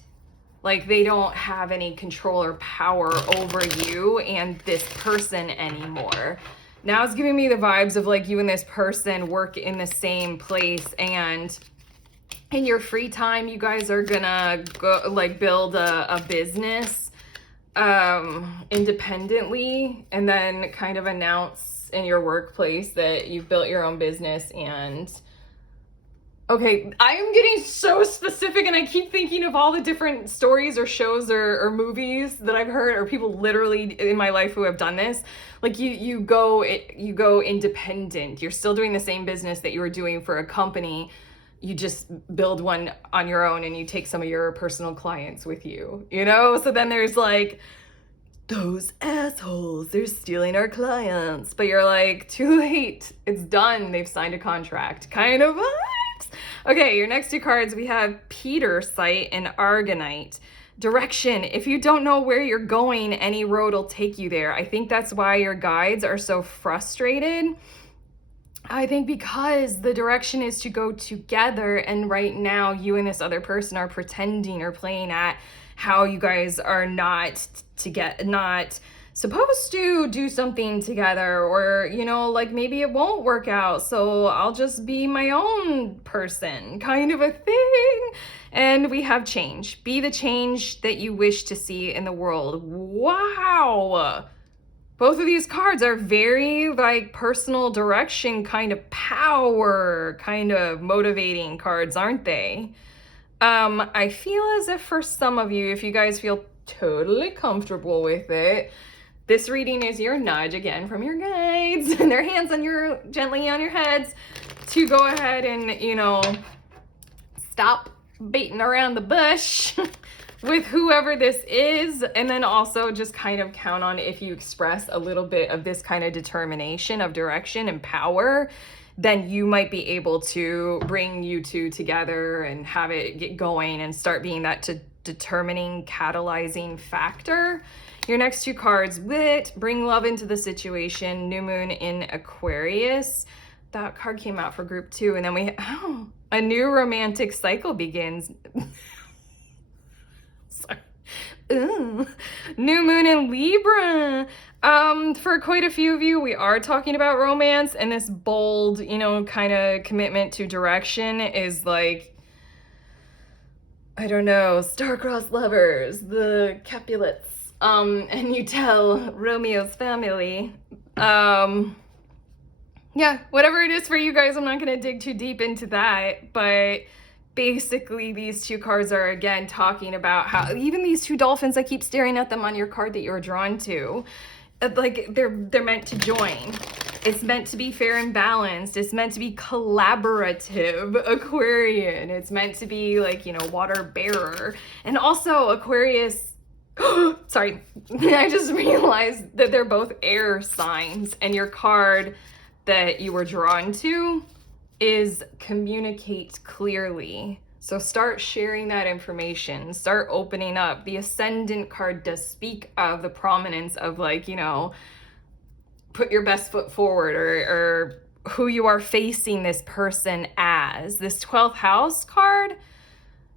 Like, they don't have any control or power over you and this person anymore. Now it's giving me the vibes of like you and this person work in the same place, and in your free time you guys are gonna go like build a business independently, and then kind of announce in your workplace that you've built your own business. And okay, I am getting so specific, and I keep thinking of all the different stories or shows or movies that I've heard, or people literally in my life who have done this. Like you go independent. You're still doing the same business that you were doing for a company. You just build one on your own, and you take some of your personal clients with you, you know? So then there's like, those assholes, they're stealing our clients. But you're like, too late. It's done. They've signed a contract. Kind of vibes. Okay, your next two cards, we have Peter Sight and Argonite. Direction. If you don't know where you're going, any road will take you there. I think that's why your guides are so frustrated. I think because the direction is to go together, and right now you and this other person are pretending or playing at how you guys are not supposed to do something together, or like maybe it won't work out, so I'll just be my own person kind of a thing. And we have change. Be the change that you wish to see in the world. Wow. Both of these cards are very like personal direction, kind of power, kind of motivating cards, aren't they? I feel as if for some of you, if you guys feel totally comfortable with it, this reading is your nudge again from your guides and their hands on your, gently on your heads, to go ahead and, stop beating around the bush with whoever this is. And then also just kind of count on, if you express a little bit of this kind of determination of direction and power, then you might be able to bring you two together and have it get going and start being that determining, catalyzing factor. Your next two cards: Wit, bring love into the situation, New Moon in Aquarius. That card came out for group 2. And then we, a new romantic cycle begins. Sorry. Ooh. New Moon in Libra. For quite a few of you, we are talking about romance, and this bold, kind of commitment to direction is like, I don't know, star-crossed lovers, the Capulets, and you tell Romeo's family. Yeah, whatever it is for you guys, I'm not going to dig too deep into that, but basically these two cards are again talking about how even these two dolphins, I keep staring at them on your card that you're drawn to, like they're meant to join. It's meant to be fair and balanced. It's meant to be collaborative, Aquarian. It's meant to be like, water bearer. And also Aquarius, sorry, I just realized that they're both air signs, and your card that you were drawn to is communicate clearly. So start sharing that information, start opening up. The Ascendant card does speak of the prominence of like, put your best foot forward, or who you are facing this person as. This 12th house card,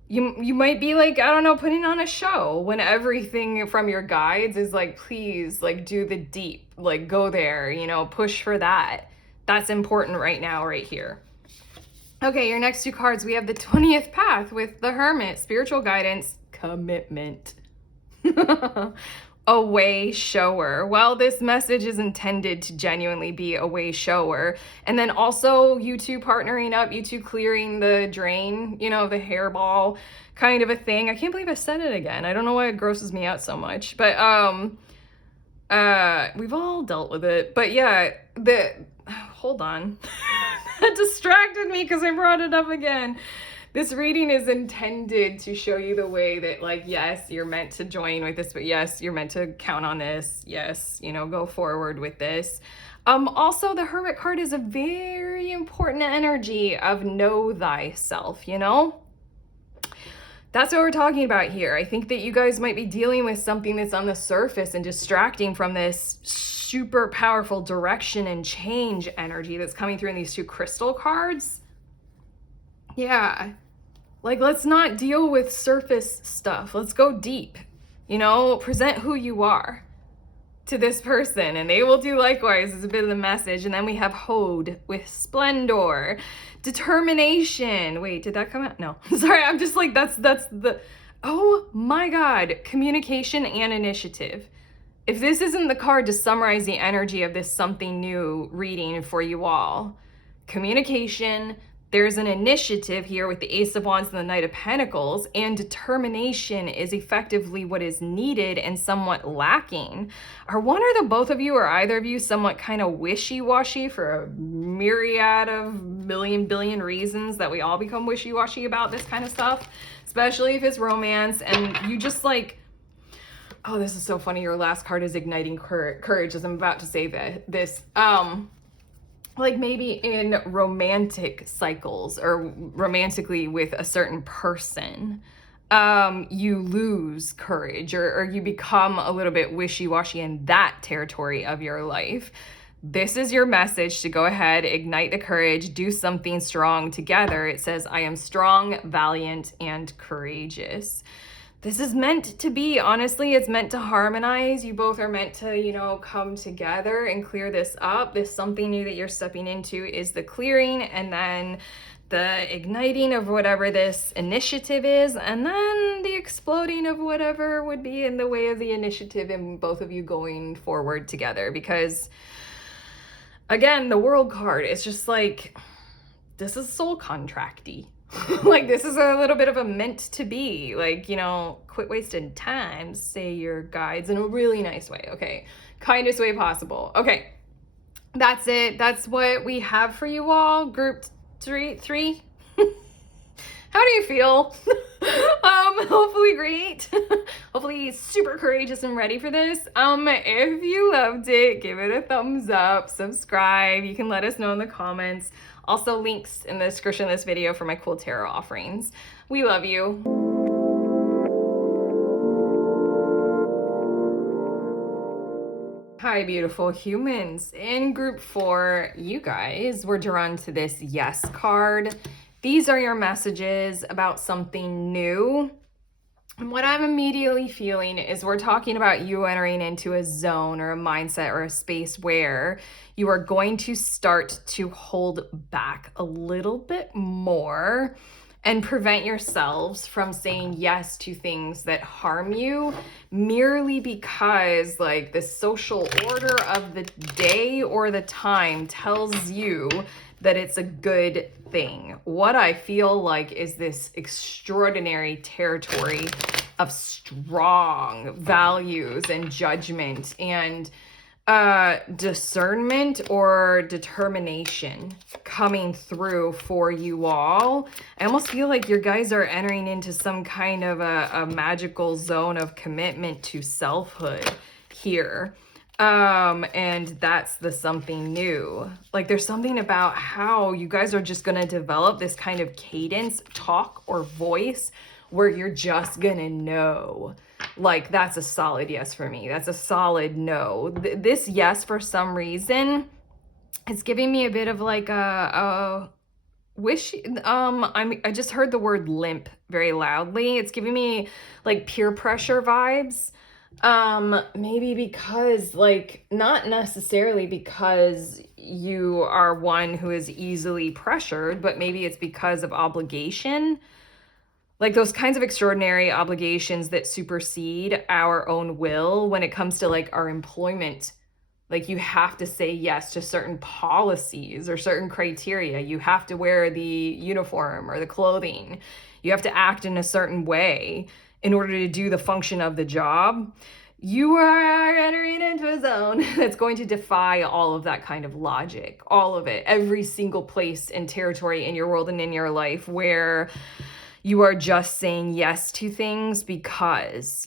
you might be like, I don't know, putting on a show, when everything from your guides is like, please, like, do the deep, like, go there, push for that. That's important right now, right here. Okay, your next two cards, we have the 20th path with the Hermit, spiritual guidance, commitment. A way shower. Well, this message is intended to genuinely be a way shower. And then also you two partnering up, you two clearing the drain, the hairball kind of a thing. I can't believe I said it again. I don't know why it grosses me out so much, but we've all dealt with it. But yeah, hold on. That distracted me because I brought it up again. This reading is intended to show you the way that, like, yes, you're meant to join with this, but yes, you're meant to count on this. Yes, go forward with this. Also, the Hermit card is a very important energy of know thyself, That's what we're talking about here. I think that you guys might be dealing with something that's on the surface and distracting from this super powerful direction and change energy that's coming through in these two crystal cards. Yeah, like, let's not deal with surface stuff. Let's go deep, present who you are to this person, and they will do likewise, is a bit of the message. And then we have Hode with Splendor, determination. Wait, did that come out? No, sorry, I'm just like, that's the, oh my God, communication and initiative. If this isn't the card to summarize the energy of this something new reading for you all, communication, there's an initiative here with the Ace of Wands and the Knight of Pentacles, and determination is effectively what is needed and somewhat lacking. Are one or the both of you, or either of you, somewhat kind of wishy-washy for a myriad of billion reasons that we all become wishy-washy about this kind of stuff, especially if it's romance, and you just like, oh, this is so funny. Your last card is igniting courage, as I'm about to say this. Like maybe in romantic cycles or romantically with a certain person, you lose courage, or you become a little bit wishy-washy in that territory of your life. This is your message to go ahead, ignite the courage, do something strong together. It says, I am strong, valiant, and courageous. This is meant to be, honestly, it's meant to harmonize. You both are meant to, come together and clear this up. This something new that you're stepping into is the clearing, and then the igniting of whatever this initiative is, and then the exploding of whatever would be in the way of the initiative and both of you going forward together. Because again, the World card, it's just like, this is soul contracty. Like, this is a little bit of a meant to be, like, quit wasting time, say your guides in a really nice way. Okay, kindest way possible. Okay, that's it. That's what we have for you all. Group three. How do you feel? Hopefully great. Hopefully super courageous and ready for this. If you loved it, give it a thumbs up, subscribe. You can let us know in the comments. Also, links in the description of this video for my cool tarot offerings. We love you. Hi, beautiful humans. In group 4, you guys were drawn to this Yes card. These are your messages about something new. And what I'm immediately feeling is we're talking about you entering into a zone or a mindset or a space where you are going to start to hold back a little bit more and prevent yourselves from saying yes to things that harm you merely because, like, the social order of the day or the time tells you that it's a good thing. What I feel like is this extraordinary territory of strong values and judgment and discernment or determination coming through for you all. I almost feel like your guys are entering into some kind of a magical zone of commitment to selfhood here. And that's the something new. Like, there's something about how you guys are just going to develop this kind of cadence, talk, or voice where you're just gonna know. Like, that's a solid yes for me. That's a solid no. This yes, for some reason, it's giving me a bit of like a wish. I just heard the word limp very loudly. It's giving me like peer pressure vibes. Maybe because, like, not necessarily because you are one who is easily pressured, but maybe it's because of obligation. Like those kinds of extraordinary obligations that supersede our own will when it comes to like our employment. Like, you have to say yes to certain policies or certain criteria. You have to wear the uniform or the clothing. You have to act in a certain way in order to do the function of the job. You are entering into a zone that's going to defy all of that kind of logic, all of it, every single place and territory in your world and in your life where you are just saying yes to things because,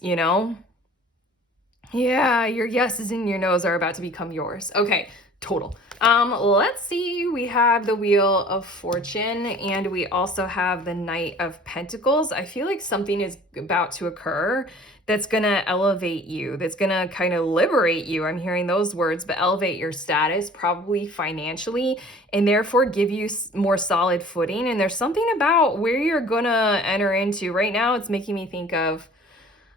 yeah, your yeses and your nos are about to become yours. Okay, total. Let's see. We have the Wheel of Fortune and we also have the Knight of Pentacles. I feel like something is about to occur that's going to elevate you, that's going to kind of liberate you. I'm hearing those words, but elevate your status, probably financially, and therefore give you more solid footing. And there's something about where you're going to enter into right now. It's making me think of,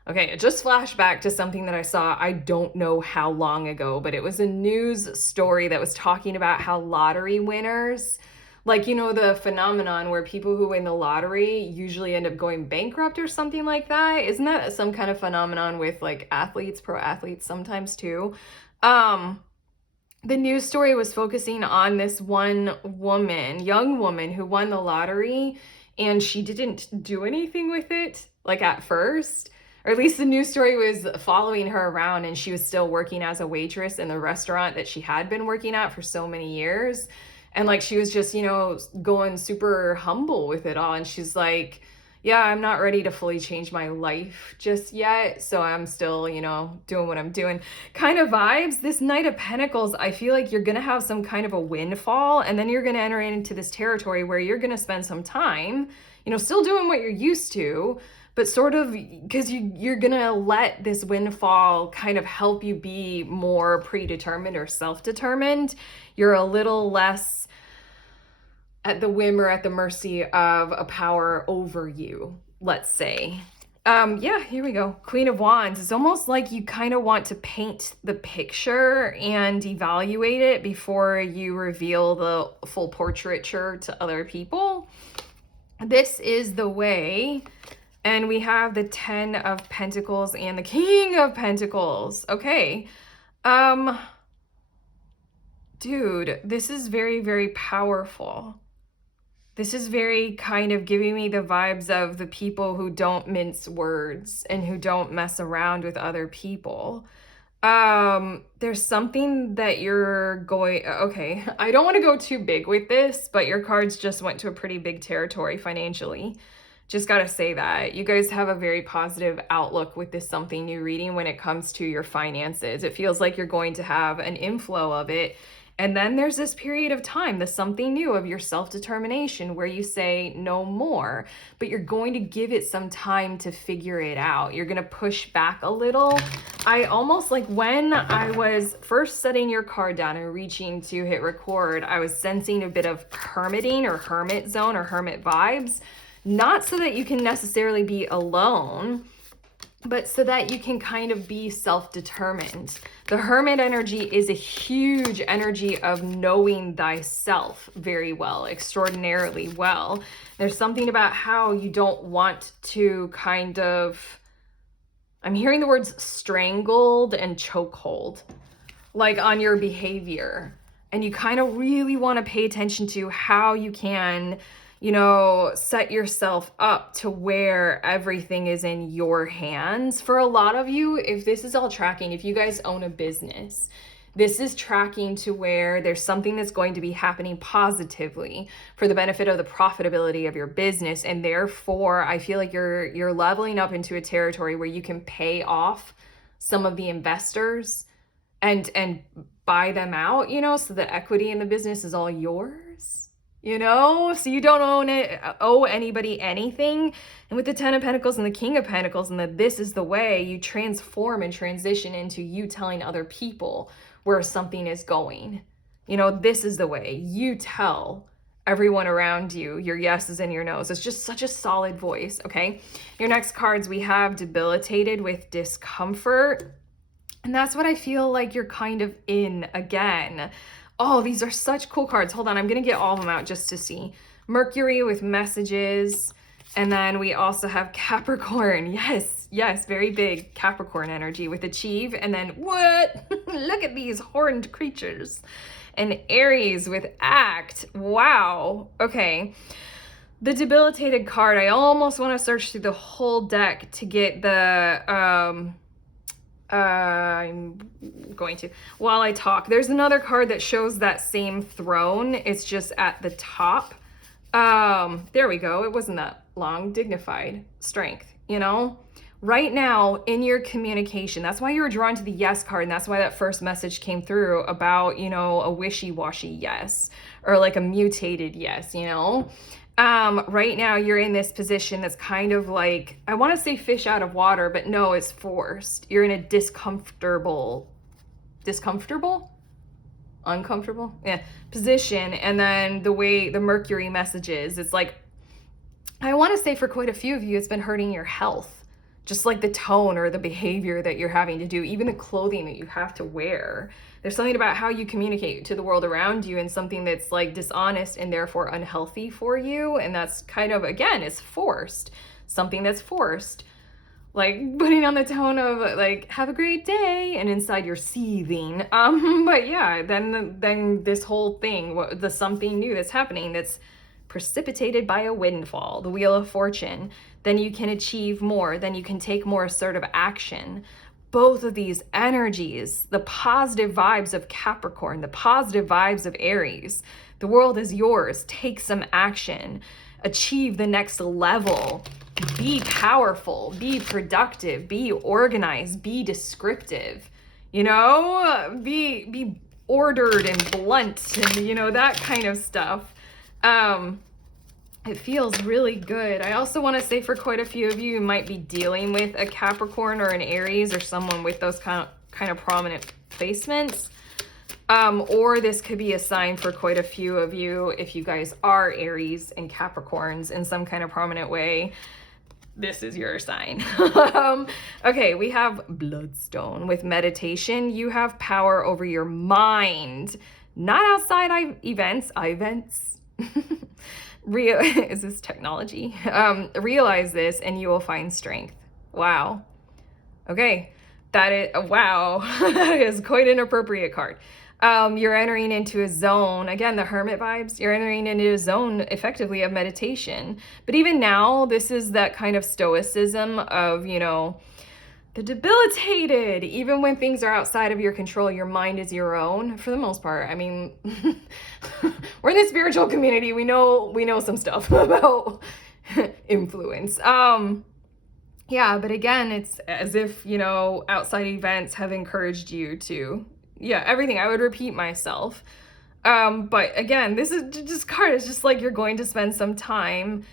okay, it just flashed back to something that I saw, I don't know how long ago, but it was a news story that was talking about how lottery winners, like, the phenomenon where people who win the lottery usually end up going bankrupt or something like that. Isn't that some kind of phenomenon with like athletes, pro athletes sometimes too? The news story was focusing on this one woman, young woman who won the lottery, and she didn't do anything with it, like at first. Or at least the news story was following her around, and she was still working as a waitress in the restaurant that she had been working at for so many years. And like, she was just, going super humble with it all. And she's like, yeah, I'm not ready to fully change my life just yet. So I'm still, doing what I'm doing. Kind of vibes. This Knight of Pentacles, I feel like you're going to have some kind of a windfall. And then you're going to enter into this territory where you're going to spend some time, still doing what you're used to, but sort of because you're gonna let this windfall kind of help you be more predetermined or self-determined. You're a little less at the whim or at the mercy of a power over you, let's say. Yeah, here we go. Queen of Wands. It's almost like you kind of want to paint the picture and evaluate it before you reveal the full portraiture to other people. This is the way. And we have the 10 of Pentacles and the King of Pentacles. Okay. Dude, this is very, very powerful. This is very kind of giving me the vibes of the people who don't mince words and who don't mess around with other people. There's something that you're going, okay, I don't want to go too big with this, but your cards just went to a pretty big territory financially. Just gotta say that. You guys have a very positive outlook with this something new reading when it comes to your finances. It feels like you're going to have an inflow of it. And then there's this period of time, the something new of your self-determination where you say no more, but you're going to give it some time to figure it out. You're going to push back a little. I almost like when I was first setting your card down and reaching to hit record, I was sensing a bit of hermiting or hermit zone or hermit vibes, not so that you can necessarily be alone, but so that you can kind of be self-determined. The hermit energy is a huge energy of knowing thyself very well, extraordinarily well. There's something about how you don't want to kind of, I'm hearing the words strangled and chokehold, like on your behavior. And you kind of really want to pay attention to how you can, you know, set yourself up to where everything is in your hands. For a lot of you, if this is all tracking, if you guys own a business, this is tracking to where there's something that's going to be happening positively for the benefit of the profitability of your business. And therefore, I feel like you're leveling up into a territory where you can pay off some of the investors and buy them out, you know, so the equity in the business is all yours. You know, so you don't owe anybody anything. And with the 10 of Pentacles and the King of Pentacles and that this is the way, you transform and transition into you telling other people where something is going. You know, this is the way. You tell everyone around you your yeses and your nos. It's just such a solid voice, okay? Your next cards, we have debilitated with discomfort. And that's what I feel like you're kind of in again. Oh, these are such cool cards. Hold on, I'm going to get all of them out just to see. Mercury with messages. And then we also have Capricorn. Yes, very big Capricorn energy with achieve. And then what? Look at these horned creatures. And Aries with act. Wow. Okay. The debilitated card, I almost want to search through the whole deck to get the... I'm going to, while I talk, there's another card that shows that same throne. It's just at the top. There we go. It wasn't that long. Dignified strength, you know, right now in your communication. That's why you were drawn to the yes card. And that's why that first message came through about, you know, a wishy-washy yes, or like a mutated yes, you know. Right now you're in this position that's kind of like, I want to say fish out of water, but no, it's forced. You're in a uncomfortable, yeah, position. And then the way the Mercury messages, it's like, I want to say for quite a few of you, it's been hurting your health, just like the tone or the behavior that you're having to do, even the clothing that you have to wear. There's something about how you communicate to the world around you and something that's like dishonest and therefore unhealthy for you. And that's kind of, again, it's forced. Something that's forced. Like putting on the tone of like, have a great day, and inside you're seething. But yeah, then this whole thing, the something new that's happening that's precipitated by a windfall, the Wheel of Fortune, then you can achieve more, then you can take more assertive action. Both of these energies, the positive vibes of Capricorn, the positive vibes of Aries, the world is yours. Take some action, achieve the next level, be powerful, be productive, be organized, be descriptive, you know, be ordered and blunt and, you know, that kind of stuff. It feels really good. I also want to say for quite a few of you, you might be dealing with a Capricorn or an Aries or someone with those kind of prominent placements. Or this could be a sign for quite a few of you if you guys are Aries and Capricorns in some kind of prominent way. This is your sign. Okay, we have Bloodstone. With meditation, you have power over your mind, not outside events. Is this technology? Realize this and you will find strength. Wow. Okay, that is, wow, that is quite an appropriate card. You're entering into a zone, again, the Hermit vibes, you're entering into a zone effectively of meditation. But even now, this is that kind of stoicism of, you know, the debilitated. Even when things are outside of your control, your mind is your own for the most part. I mean, we're in the spiritual community. We know some stuff about influence. Yeah, but again, it's as if, you know, outside events have encouraged you to, yeah, everything. I would repeat myself. But again, this card is just like you're going to spend some time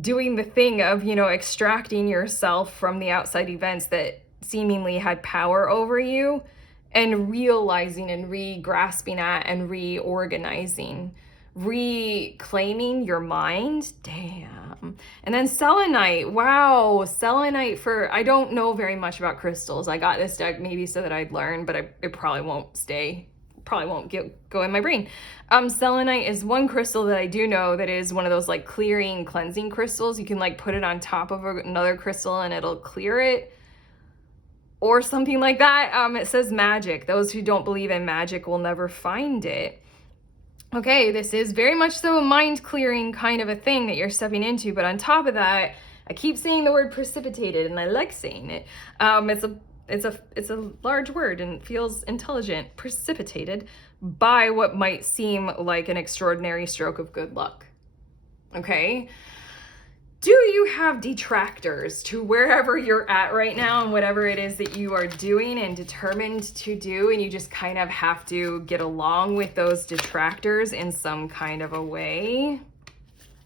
doing the thing of, you know, extracting yourself from the outside events that seemingly had power over you and realizing and re-grasping at and reorganizing, reclaiming your mind. Damn. And then selenite. Wow. Selenite for, I don't know very much about crystals. I got this deck maybe so that I'd learn, but it probably won't stay. Probably won't go in my brain. Selenite is one crystal that I do know that is one of those like clearing, cleansing crystals. You can like put it on top of another crystal and it'll clear it or something like that. It says magic. Those who don't believe in magic will never find it. Okay, this is very much so a mind clearing kind of a thing that you're stepping into. But on top of that, I keep saying the word precipitated and I like saying it. It's a large word and feels intelligent. Precipitated by what might seem like an extraordinary stroke of good luck. Okay? Do you have detractors to wherever you're at right now and whatever it is that you are doing and determined to do, and you just kind of have to get along with those detractors in some kind of a way?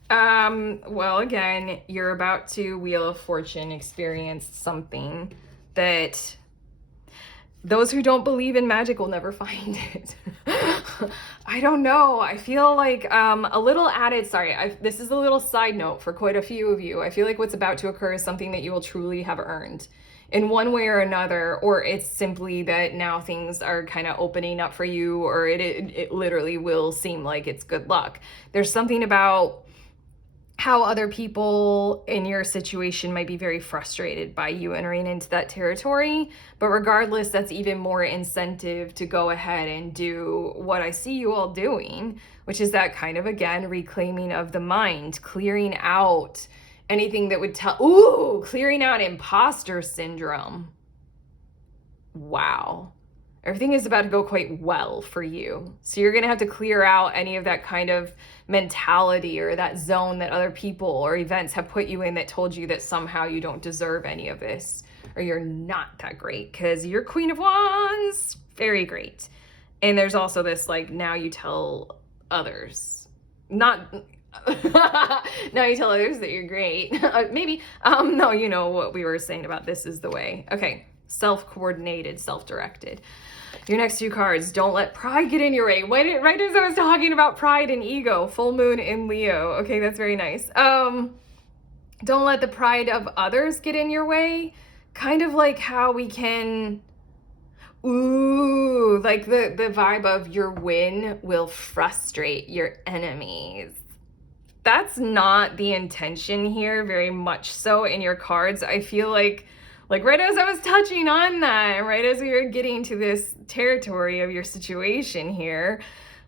Well, again, you're about to Wheel of Fortune experience something that those who don't believe in magic will never find it. I don't know. I feel like a little added, this is a little side note for quite a few of you. I feel like what's about to occur is something that you will truly have earned in one way or another, or it's simply that now things are kind of opening up for you, or it literally will seem like it's good luck. There's something about how other people in your situation might be very frustrated by you entering into that territory. But regardless, that's even more incentive to go ahead and do what I see you all doing, which is that kind of, again, reclaiming of the mind, clearing out anything that would clearing out imposter syndrome. Wow. Everything is about to go quite well for you. So you're going to have to clear out any of that kind of mentality or that zone that other people or events have put you in that told you that somehow you don't deserve any of this or you're not that great, because you're Queen of Wands. Very great. And there's also this, like, now you tell others. Now you tell others that you're great. Maybe. No, you know what we were saying about this is the way. Okay. Self-coordinated, self-directed. Your next two cards, don't let pride get in your way. Right as I was talking about pride and ego, full moon in Leo. Okay, that's very nice. Don't let the pride of others get in your way. Kind of like how we can, like the vibe of your win will frustrate your enemies. That's not the intention here, very much so in your cards. I feel like right as I was touching on that, right as we were getting to this territory of your situation here,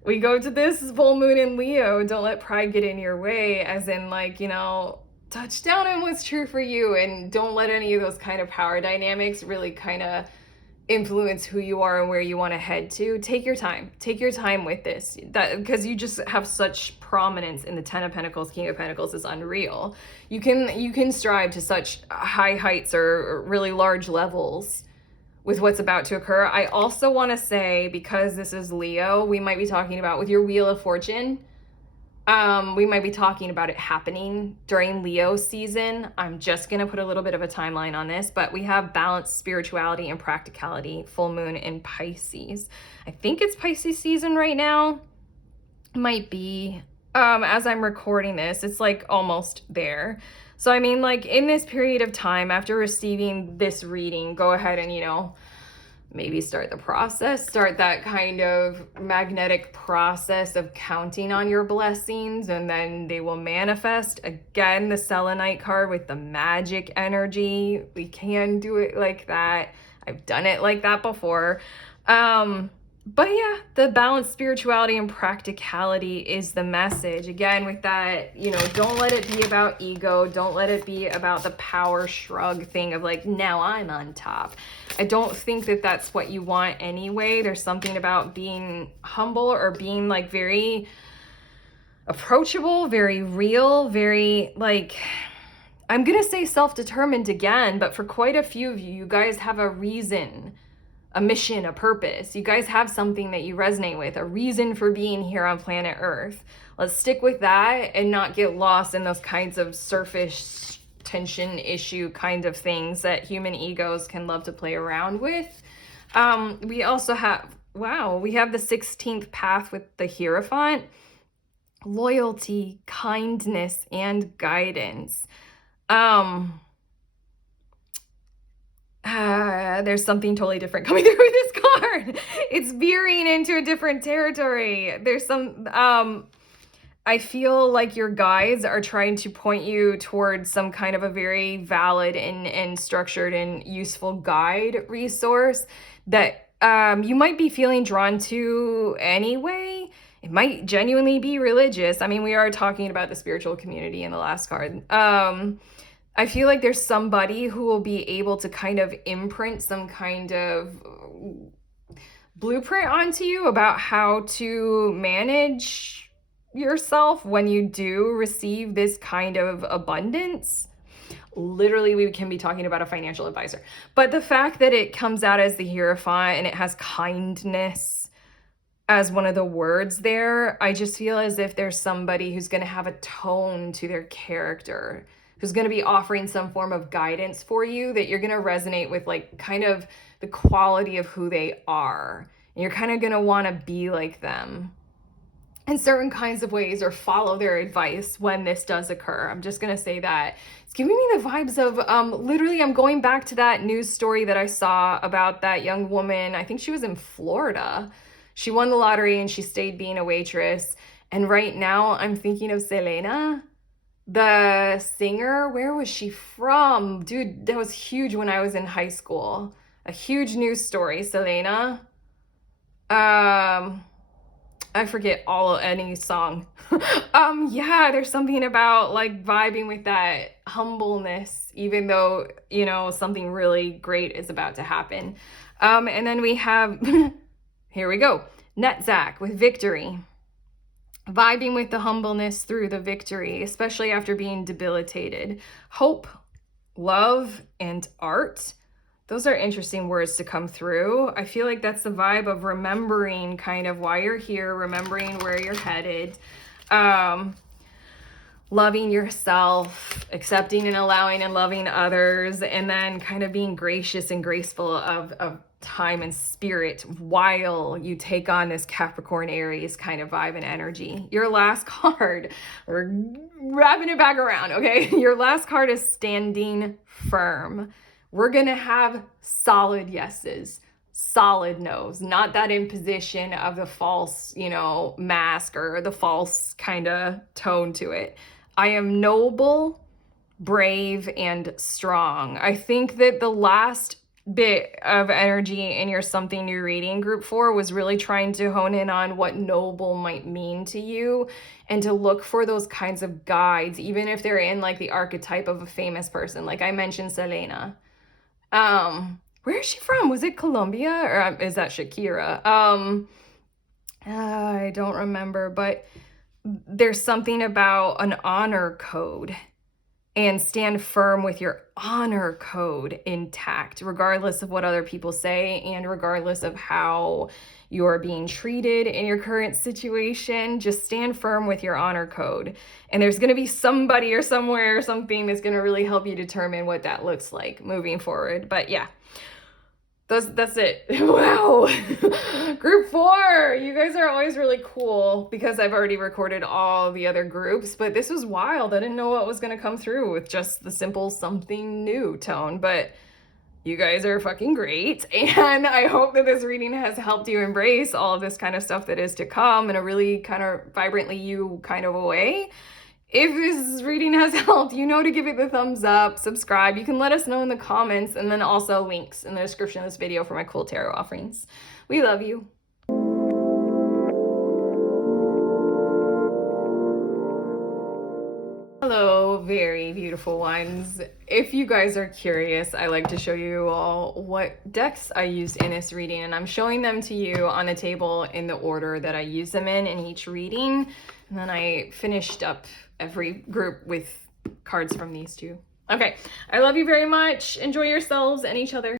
we go to this full moon in Leo, don't let pride get in your way, as in, like, you know, touch down on what's true for you and don't let any of those kind of power dynamics really kind of influence who you are and where you want to head to. Take your time with this, because you just have such prominence in the Ten of Pentacles. King of Pentacles is unreal. You can strive to such high heights or really large levels with what's about to occur. I also want to say, because this is Leo, we might be talking about with your Wheel of Fortune, We might be talking about it happening during Leo season. I'm just going to put a little bit of a timeline on this, but we have balanced spirituality and practicality, full moon in Pisces. I think it's Pisces season right now. Might be. As I'm recording this, it's like almost there. So, I mean, like in this period of time after receiving this reading, go ahead and, maybe start the process, start that kind of magnetic process of counting on your blessings, and then they will manifest. Again, the selenite card with the magic energy. We can do it like that. I've done it like that before. But yeah, the balanced spirituality and practicality is the message. Again, with that, don't let it be about ego. Don't let it be about the power shrug thing of like, now I'm on top. I don't think that that's what you want anyway. There's something about being humble or being like very approachable, very real, very like, I'm going to say self-determined again, but for quite a few of you, you guys have a reason, a mission, a purpose. You guys have something that you resonate with, a reason for being here on planet Earth. Let's stick with that and not get lost in those kinds of surface tension issue kind of things that human egos can love to play around with. We also have, we have the 16th path with the Hierophant. Loyalty, kindness, and guidance. There's something totally different coming through with this card. It's veering into a different territory. There's some, I feel like your guides are trying to point you towards some kind of a very valid and structured and useful guide resource that you might be feeling drawn to anyway. It might genuinely be religious. I mean, we are talking about the spiritual community in the last card. I feel like there's somebody who will be able to kind of imprint some kind of blueprint onto you about how to manage yourself when you do receive this kind of abundance. Literally, we can be talking about a financial advisor. But the fact that it comes out as the Hierophant and it has kindness as one of the words there, I just feel as if there's somebody who's going to have a tone to their character, who's going to be offering some form of guidance for you that you're going to resonate with, like kind of the quality of who they are. And you're kind of going to want to be like them in certain kinds of ways or follow their advice when this does occur. I'm just going to say that. It's giving me the vibes of, literally, I'm going back to that news story that I saw about that young woman. I think she was in Florida. She won the lottery and she stayed being a waitress. And right now I'm thinking of Selena, the singer. Where was she from? Dude, that was huge when I was in high school. A huge news story, Selena. I forget any song. Yeah, there's something about like vibing with that humbleness, even though, something really great is about to happen. And then we have, here we go, Netzach with victory. Vibing with the humbleness through the victory, especially after being debilitated. Hope, love, and art. Those are interesting words to come through. I feel like that's the vibe of remembering kind of why you're here, remembering where you're headed, loving yourself, accepting and allowing and loving others, and then kind of being gracious and graceful of time and spirit while you take on this Capricorn Aries kind of vibe and energy. Your last card, we're wrapping it back around, okay? Your last card is standing firm. We're gonna have solid yeses, solid no's, not that imposition of the false, mask or the false kind of tone to it. I am noble, brave, and strong. I think that the last bit of energy in your Something New reading group 4 was really trying to hone in on what noble might mean to you and to look for those kinds of guides, even if they're in like the archetype of a famous person. Like I mentioned Selena. Where is she from? Was it Colombia or is that Shakira? I don't remember, but there's something about an honor code and stand firm with your honor code intact, regardless of what other people say and regardless of how you're being treated in your current situation. Just stand firm with your honor code. And there's going to be somebody or somewhere or something that's going to really help you determine what that looks like moving forward. But yeah. That's it. Wow. Group 4. You guys are always really cool because I've already recorded all the other groups, but this was wild. I didn't know what was going to come through with just the simple something new tone, but you guys are fucking great. And I hope that this reading has helped you embrace all of this kind of stuff that is to come in a really kind of vibrantly you kind of a way. If this reading has helped, you know to give it the thumbs up, subscribe. You can let us know in the comments, and then also links in the description of this video for my cool tarot offerings. We love you. Hello, very beautiful ones. If you guys are curious, I like to show you all what decks I used in this reading, and I'm showing them to you on a table in the order that I use them in each reading. And then I finished up every group with cards from these two. Okay, I love you very much. Enjoy yourselves and each other.